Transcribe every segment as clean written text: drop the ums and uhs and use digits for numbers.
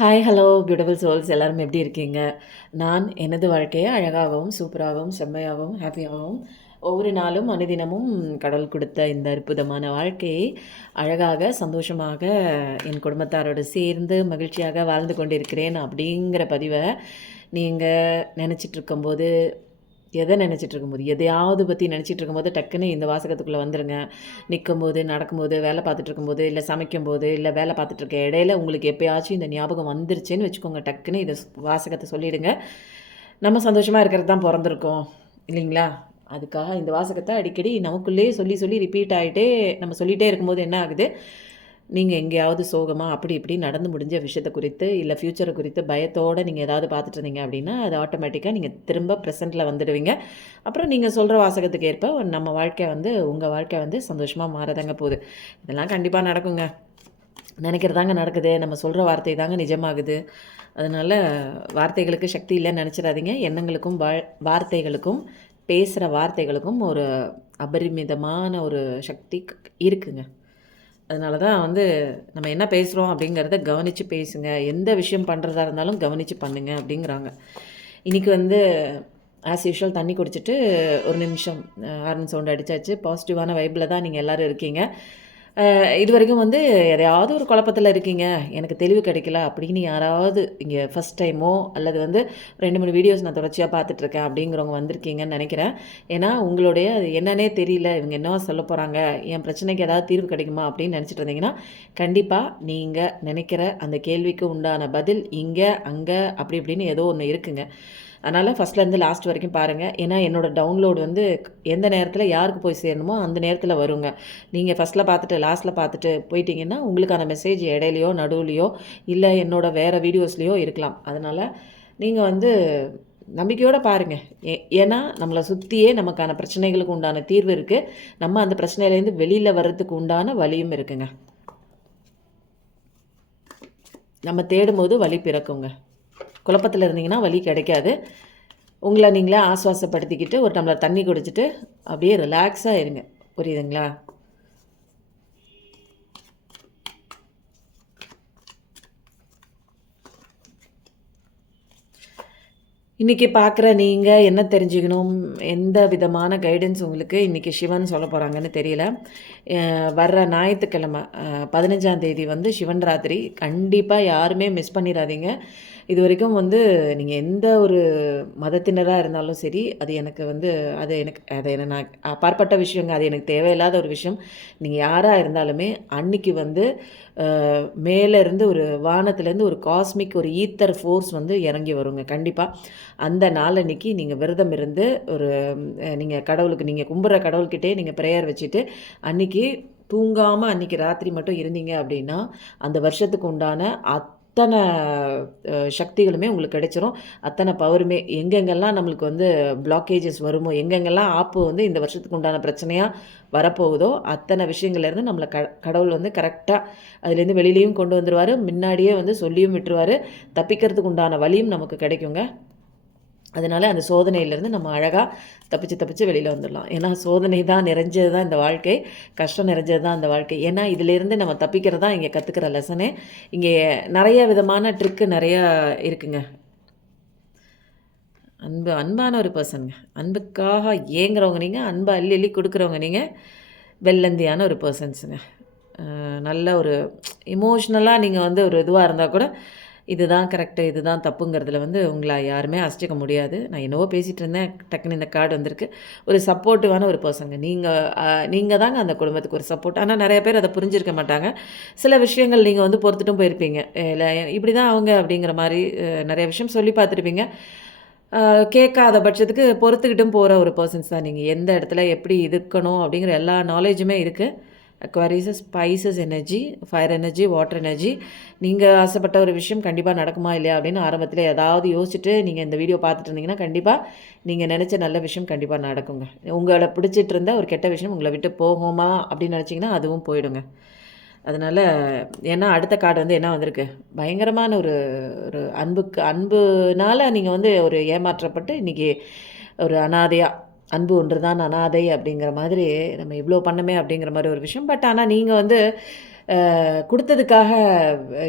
Hi hello beautiful souls எல்லாரும் எப்படி இருக்கீங்க? நான் எனது வாழ்க்கையை அழகாகவும், சூப்பராகவும், செம்மையாகவும், ஹாப்பியாகவும் ஒவ்வொரு நாளும் அனுதினமும் கடவுள் கொடுத்த இந்த அற்புதமான வாழ்க்கையை அழகாக, சந்தோஷமாக என் குடும்பத்தாரோடு சேர்ந்து மகிழ்ச்சியாக வாழ்ந்து கொண்டிருக்கிறேன் அப்படிங்கிற பதிவை நீங்கள் நினச்சிட்ருக்கும்போது எதை நினச்சிட்டு இருக்கும்போது எதையாவது பற்றி நினச்சிட்டு இருக்கும்போது டக்குன்னு இந்த வாசகத்துக்குள்ளே வந்துடுங்க. நிற்கும்போது, நடக்கும்போது, வேலை பார்த்துட்டு இருக்கும்போது, இல்லை சமைக்கும்போது, இல்லை வேலை பார்த்துட்டு இருக்க இடையில உங்களுக்கு எப்போயாச்சும் இந்த ஞாபகம் வந்துருச்சுன்னு வச்சுக்கோங்க. டக்குன்னு இதை வாசகத்தை சொல்லிவிடுங்க. நம்ம சந்தோஷமாக இருக்கிறது தான் பிறந்திருக்கோம் இல்லைங்களா? அதுக்காக இந்த வாசகத்தை அடிக்கடி நமக்குள்ளேயே சொல்லி சொல்லி ரிப்பீட் ஆகிட்டே நம்ம சொல்லிகிட்டே இருக்கும்போது என்ன ஆகுது, நீங்கள் எங்கேயாவது சோகமாக அப்படி இப்படி நடந்து முடிஞ்ச விஷயத்தை குறித்து இல்லை ஃப்யூச்சரை குறித்து பயத்தோடு நீங்கள் ஏதாவது பார்த்துட்டு இருந்தீங்க அப்படின்னா அது ஆட்டோமேட்டிக்காக நீங்கள் திரும்ப ப்ரெசென்ட்டில் வந்துடுவீங்க. அப்புறம் நீங்கள் சொல்கிற வாசகத்துக்கு ஏற்ப நம்ம வாழ்க்கை உங்கள் வாழ்க்கை சந்தோஷமாக மாறதாங்க போகுது. இதெல்லாம் கண்டிப்பாக நடக்குங்க. நினைக்கிறதாங்க நடக்குது. நம்ம சொல்கிற வார்த்தை தாங்க நிஜமாகுது. அதனால் வார்த்தைகளுக்கு சக்தி இல்லைன்னு நினச்சிடாதீங்க. எண்ணங்களுக்கும் வார்த்தைகளுக்கும் பேசுகிற வார்த்தைகளுக்கும் ஒரு அபரிமிதமான ஒரு சக்தி இருக்குங்க. அதனால தான் நம்ம என்ன பேசுகிறோம் அப்படிங்கிறத கவனித்து பேசுங்க. எந்த விஷயம் பண்ணுறதா இருந்தாலும் கவனித்து பண்ணுங்க அப்படிங்கிறாங்க. இன்றைக்கி ஆஸ் யூஷுவல் தண்ணி குடிச்சிட்டு ஒரு நிமிஷம் ஹார்ன் சவுண்ட் அடித்தாச்சு. பாசிட்டிவான வைப்பில் தான் நீங்கள் எல்லோரும் இருக்கீங்க. இது வரைக்கும் எதையாவது ஒரு குழப்பத்தில் இருக்கீங்க, எனக்கு தெளிவு கிடைக்கல அப்படின்னு யாராவது இங்கே ஃபஸ்ட் டைமோ அல்லது 2-3 வீடியோஸ் நான் தொடர்ச்சியாக பார்த்துட்ருக்கேன் அப்படிங்கிறவங்க வந்திருக்கீங்கன்னு நினைக்கிறேன். ஏன்னா உங்களுடைய அது என்னன்னே தெரியல, இவங்க என்னவா சொல்ல போகிறாங்க, என் பிரச்சனைக்கு ஏதாவது தீர்வு கிடைக்குமா அப்படின்னு நினச்சிட்டு இருந்தீங்கன்னா கண்டிப்பாக நீங்கள் நினைக்கிற அந்த கேள்விக்கு உண்டான பதில் இங்கே அங்கே அப்படி இப்படின்னு ஏதோ ஒன்று இருக்குங்க. அதனால் ஃபஸ்ட்லேருந்து லாஸ்ட் வரைக்கும் பாருங்கள். ஏன்னா என்னோடய டவுன்லோடு எந்த நேரத்தில் யாருக்கு போய் சேரணுமோ அந்த நேரத்தில் வருங்க. நீங்கள் ஃபஸ்ட்டில் பார்த்துட்டு லாஸ்ட்டில் பார்த்துட்டு போயிட்டீங்கன்னா உங்களுக்கான மெசேஜ் இடையிலையோ நடுவுலையோ இல்லை என்னோடய வேறு வீடியோஸ்லேயோ இருக்கலாம். அதனால் நீங்கள் நம்பிக்கையோடு பாருங்கள். ஏன்னா நம்மளை சுற்றியே நமக்கான பிரச்சனைகளுக்கு உண்டான தீர்வு இருக்குது. நம்ம அந்த பிரச்சனையிலேருந்து வெளியில் வர்றதுக்கு உண்டான வழியும் இருக்குங்க. நம்ம தேடும்போது வழி பிறக்குங்க. குழப்பத்தில் இருந்தீங்கன்னா வழி கிடைக்காது. உங்களை நீங்களே ஆஸ்வாசப்படுத்திக்கிட்டு ஒரு டம்ளர் தண்ணி குடிச்சிட்டு அப்படியே ரிலாக்ஸாக இருங்க. புரியுதுங்களா? இன்றைக்கி பார்க்குற நீங்கள் என்ன தெரிஞ்சுக்கணும், எந்த விதமான கைடன்ஸ் உங்களுக்கு இன்றைக்கி சிவன் சொல்ல போகிறாங்கன்னு தெரியல. வர்ற ஞாயிற்றுக்கிழமை 15ஆம் தேதி சிவன் ராத்திரி கண்டிப்பாக யாருமே மிஸ் பண்ணிடாதீங்க. இது வரைக்கும் நீங்கள் எந்த ஒரு மதத்தினராக இருந்தாலும் சரி, அது எனக்கு அது நான் அப்பாற்பட்ட விஷயங்க. அது எனக்கு தேவையில்லாத ஒரு விஷயம். நீங்கள் யாராக இருந்தாலுமே அன்றைக்கி மேலேருந்து ஒரு வானத்துலேருந்து ஒரு காஸ்மிக் ஒரு ஈத்தர் ஃபோர்ஸ் இறங்கி வருங்க கண்டிப்பாக. அந்த நாளன்னைக்கு நீங்கள் விரதம் இருந்து நீங்கள் கடவுளுக்கு நீங்கள் கும்பிட்ற கடவுள்கிட்டே நீங்கள் ப்ரேயர் வச்சுட்டு அன்றைக்கி தூங்காமல் அன்றைக்கி ராத்திரி மட்டும் இருந்தீங்க அப்படின்னா அந்த வருஷத்துக்கு உண்டான அத்தனை சக்திகளுமே உங்களுக்கு கிடைச்சிரும். அத்தனை பவருமே எங்கெங்கெல்லாம் நம்மளுக்கு பிளாக்கேஜஸ் வருமோ, எங்கெங்கெல்லாம் ஆப்பு இந்த வருஷத்துக்கு உண்டான பிரச்சனையாக வரப்போகுதோ அத்தனை விஷயங்கள்லேருந்து நம்மளை கடவுள் கரெக்டாக அதுலேருந்து வெளியிலையும் கொண்டு வந்துடுவார். முன்னாடியே சொல்லியும் விட்டுருவார். தப்பிக்கிறதுக்கு உண்டான வழியும் நமக்கு கிடைக்குங்க. அதனால் அந்த சோதனையிலேருந்து நம்ம அழகாக தப்பிச்சு வெளியில் வந்துடலாம். ஏன்னா சோதனை தான் நிறைஞ்சது தான் இந்த வாழ்க்கை, கஷ்டம் நிறைஞ்சது தான் இந்த வாழ்க்கை. ஏன்னா இதிலேருந்து நம்ம தப்பிக்கிறது தான் இங்கே கற்றுக்கிற லெசனே. இங்கே நிறைய விதமான ட்ரிக்கு நிறையா இருக்குங்க. அன்பான ஒரு பர்சனுங்க. அன்புக்காக ஏங்குறவங்க நீங்கள், அன்பை அள்ளி அள்ளி கொடுக்குறவங்க நீங்கள், வெள்ளந்தியான ஒரு பர்சன்ஸுங்க. நல்ல ஒரு இமோஷ்னலாக நீங்கள் ஒரு இதுவாக இருந்தால் கூட இதுதான் கரெக்டு, இதுதான் தப்புங்கிறதுல உங்களை யாருமே அசைச்சிக்க முடியாது. நான் என்னவோ பேசிகிட்டு இருந்தேன், டக்குன்னு இந்த கார்டு வந்திருக்கு. ஒரு சப்போர்ட்டிவான ஒரு பர்சனுங்க நீங்கள் தாங்க அந்த குடும்பத்துக்கு ஒரு சப்போர்ட். ஆனால் நிறைய பேர் அதை புரிஞ்சிருக்க மாட்டாங்க. சில விஷயங்கள் நீங்கள் பொறுத்துட்டும் போயிருப்பீங்க. இல்லை இப்படி தான் அவங்க அப்படிங்கிற மாதிரி நிறைய விஷயம் சொல்லி பார்த்துருப்பீங்க. கேட்காத பட்சத்துக்கு பொறுத்துக்கிட்டும் போகிற ஒரு பர்சன்ஸ் தான் நீங்கள். எந்த இடத்துல எப்படி இருக்கணும் அப்படிங்கிற எல்லா நாலேஜுமே இருக்குது. Aquarius Pisces energy, fire energy, water energy. நீங்கள் ஆசைப்பட்ட ஒரு விஷயம் கண்டிப்பாக நடக்குமா இல்லையா அப்படின்னு ஆரம்பத்தில் ஏதாவது யோசிச்சுட்டு நீங்கள் இந்த வீடியோ பார்த்துட்டு இருந்தீங்கன்னா கண்டிப்பாக நீங்கள் நினச்ச நல்ல விஷயம் கண்டிப்பாக நடக்குங்க. உங்களை பிடிச்சிட்டு இருந்த ஒரு கெட்ட விஷயம் உங்களை விட்டு போகுமா அப்படின்னு நினச்சிங்கன்னா அதுவும் போயிடுங்க. அதனால் ஏன்னா அடுத்த கார்டு என்ன வந்திருக்கு, பயங்கரமான ஒரு ஒரு அன்புனால் நீங்கள் ஒரு ஏமாற்றப்பட்டு இன்றைக்கி ஒரு அனாதையாக, அன்பு ஒன்று தான் அனாதை அப்படிங்கிற மாதிரி நம்ம இவ்வளோ பண்ணமே அப்படிங்கிற மாதிரி ஒரு விஷயம். பட் ஆனால் நீங்கள் குடுத்ததுக்காக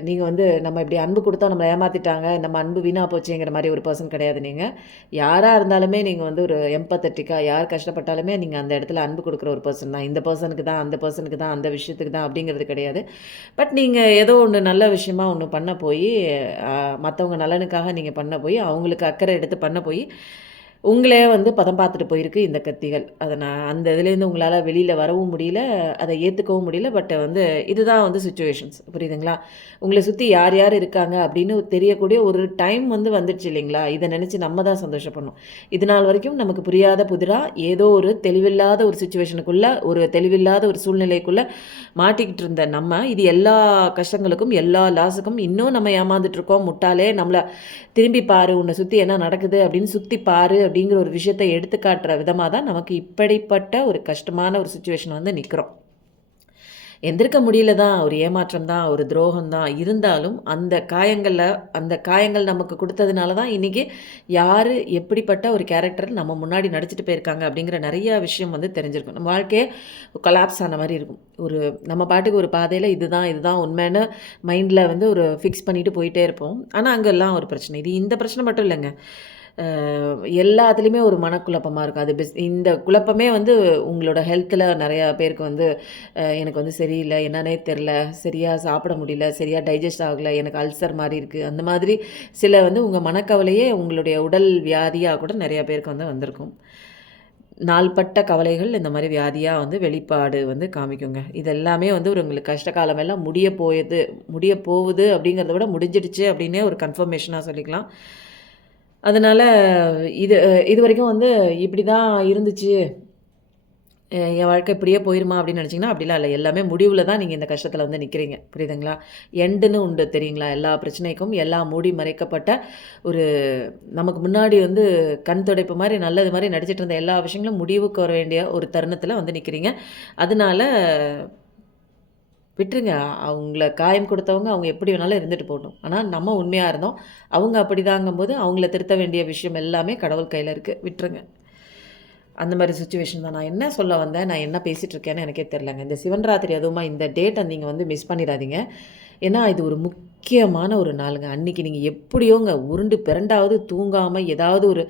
நீங்க வந்து நம்ம இப்படி அன்பு குடுத்தோம், நம்மள ஏமாத்திட்டாங்க, நம்ம அன்பு வீணா போச்சேங்கிற மாரி ஒரு பெர்சன் கிடையாது நீங்க. யாரா இருந்தாலுமே நீங்க வந்து ஒரு எம்பத்தட்டிக்கா யார் கஷ்டப்பட்டாலுமே நீங்க அந்த இடத்துல அன்பு குடுக்குற ஒரு பெர்சன் தான். இந்த பெர்சனுக்கு தான், அந்த பெர்சனுக்கு தான், அந்த விஷயத்துக்கு தான் அப்படிங்கிறது கிடையாது. பட் நீங்க ஏதோ ஒண்ணு நல்ல விஷயமா ஒண்ணு பண்ண போயி, அ மத்தவங்க நலனுக்காக நீங்க பண்ண போயி, அவங்களுக்கு அக்கறை எடுத்து பண்ண போயி, உங்களே வந்து பதம் பார்த்துட்டு போயிருக்கு இந்த கத்திகள். அத நான் அந்த இதுலேருந்து உங்களால வெளியில வரவும் முடியல, அத ஏத்துக்கவும் முடியல. பட் வந்து இதுதான் வந்து சிச்சுவேஷன்ஸ் புரியுதுங்களா? உங்கள சுத்தி யார் யார் இருக்காங்க அப்படின்னு தெரியக்கூடிய ஒரு டைம் வந்து வந்துடுச்சு இல்லைங்களா? இத நினைச்சு நம்ம தான் சந்தோஷப்படணும். இது நாள் வரைக்கும் நமக்கு புரியாத புதிரா ஏதோ ஒரு தெளிவில்லாத ஒரு சிச்சுவேஷனுக்குள்ள, ஒரு தெளிவில்லாத ஒரு சூழ்நிலைக்குள்ள மாட்டிக்கிட்டு இருந்த நம்ம, இது எல்லா கஷ்டங்களுக்கும், எல்லா லாஸுக்கும் இன்னும் நம்ம ஏமாந்துட்டு இருக்கோம். முட்டாளே நம்மள திரும்பி பாரு, உன்னை சுத்தி என்ன நடக்குது அப்படின்னு சுத்தி பாரு அப்படிங்கிற ஒரு விஷயத்த எடுத்துக்காட்டுற விதமா தான் நமக்கு இப்படிப்பட்ட ஒரு கஷ்டமான ஒரு சிச்சுவேஷன் வந்து நிக்கிறோம். எந்திரிக்க முடியல தான், ஒரு ஏமாற்றம் தான், ஒரு துரோகம் தான். இருந்தாலும் அந்த காயங்கள் நமக்கு குடுத்ததுனால தான் இன்னைக்கு யாரு எப்படிப்பட்ட ஒரு கேரக்டர் நம்ம முன்னாடி நடிச்சுட்டு போயிருக்காங்க அப்படிங்கிற நெறைய விஷயம் வந்து தெரிஞ்சிருக்கும். நம்ம வாழ்க்கையே கொலாப்ஸ் ஆன மாரி இருக்கும். ஒரு நம்ம பாட்டுக்கு ஒரு பாதையில இதுதான் உண்மைன்னு மைண்ட்ல வந்து ஒரு ஃபிக்ஸ் பண்ணிட்டு போயிட்டே இருப்போம். ஆனா அங்கெல்லாம் ஒரு பிரச்சனை. இந்த பிரச்சனை மட்டும் இல்லங்க. அ எல்லாத்துலயுமே ஒரு மனக்குழப்பமா இருக்கும். அது இந்த குழப்பமே வந்து உங்களோட ஹெல்த்ல நெறையா பேருக்கு வந்து எனக்கு வந்து சரியில்ல, என்னன்னே தெரில, சரியா சாப்பிட முடியல, சரியா டைஜஸ்ட் ஆகல, எனக்கு அல்சர் மாரி இருக்கு. அந்த மாதிரி சில வந்து உங்க மனக்கவலையே உங்களுடைய உடல் வியாதியா கூட நெறைய பேருக்கு வந்து வந்திருக்கும். நாள்பட்ட கவலைகள் இந்த மாரி வியாதியா வந்து வெளிப்பாடு வந்து காமிக்குங்க. இது எல்லாமே வந்து ஒரு உங்களுக்கு கஷ்ட காலமெல்லாம் முடிய போகுது அப்படிங்கிறத விட முடிஞ்சிடுச்சு அப்படின்னே ஒரு கன்ஃபர்மேஷனா சொல்லிக்கலாம். அதனால இதுவரைக்கும் வந்து இப்படி தான் இருந்துச்சு. என் வாழ்க்கை இப்படியே போயிருமா அப்படின்னு நினச்சிங்கன்னா, அப்படிலாம் இல்ல. எல்லாமே முடிவுல தான் நீங்க இந்த கஷ்டத்துல வந்து நிக்கிறீங்க. புரியுதுங்களா? எண்டுன்னு உண்டு தெரியுங்களா? எல்லா பிரச்சனைக்கும், எல்லா மூடி மறைக்கப்பட்ட ஒரு நமக்கு முன்னாடி வந்து கண் துடைப்பு மாரி, நல்லது மாரி நடிச்சிட்டு இருந்த எல்லா விஷயங்களும் முடிவுக்கு வர வேண்டிய ஒரு தருணத்துல வந்து நிக்கிறீங்க. அதனால விட்டுருங்க. அவங்கள காயம் கொடுத்தவங்க, அவங்க எப்படி வேணாலும் இருந்துட்டு போட்டும். ஆனா நம்ம உண்மையா இருந்தோம். அவங்க அப்படிதாங்கும்போது, அவங்கள திருத்த வேண்டிய விஷயம் எல்லாமே கடவுள் கையில இருக்கு. விட்டுருங்க. அந்த மாரி சிச்சுவேஷன் தான். நான் என்ன சொல்ல வந்தேன், நான் என்ன பேசிட்டு இருக்கேன்னு எனக்கே தெரியலங்க. இந்த சிவன் ராத்திரி அதுவுமா இந்த டேட்ட நீங்க வந்து மிஸ் பண்ணிறாதீங்க. ஏன்னா, இது ஒரு முக்கியமான ஒரு நாளுங்க. அன்னைக்கு நீங்க எப்படியோங்க உருண்டு பெரண்டாவது தூங்காம ஏதாவது ஒரு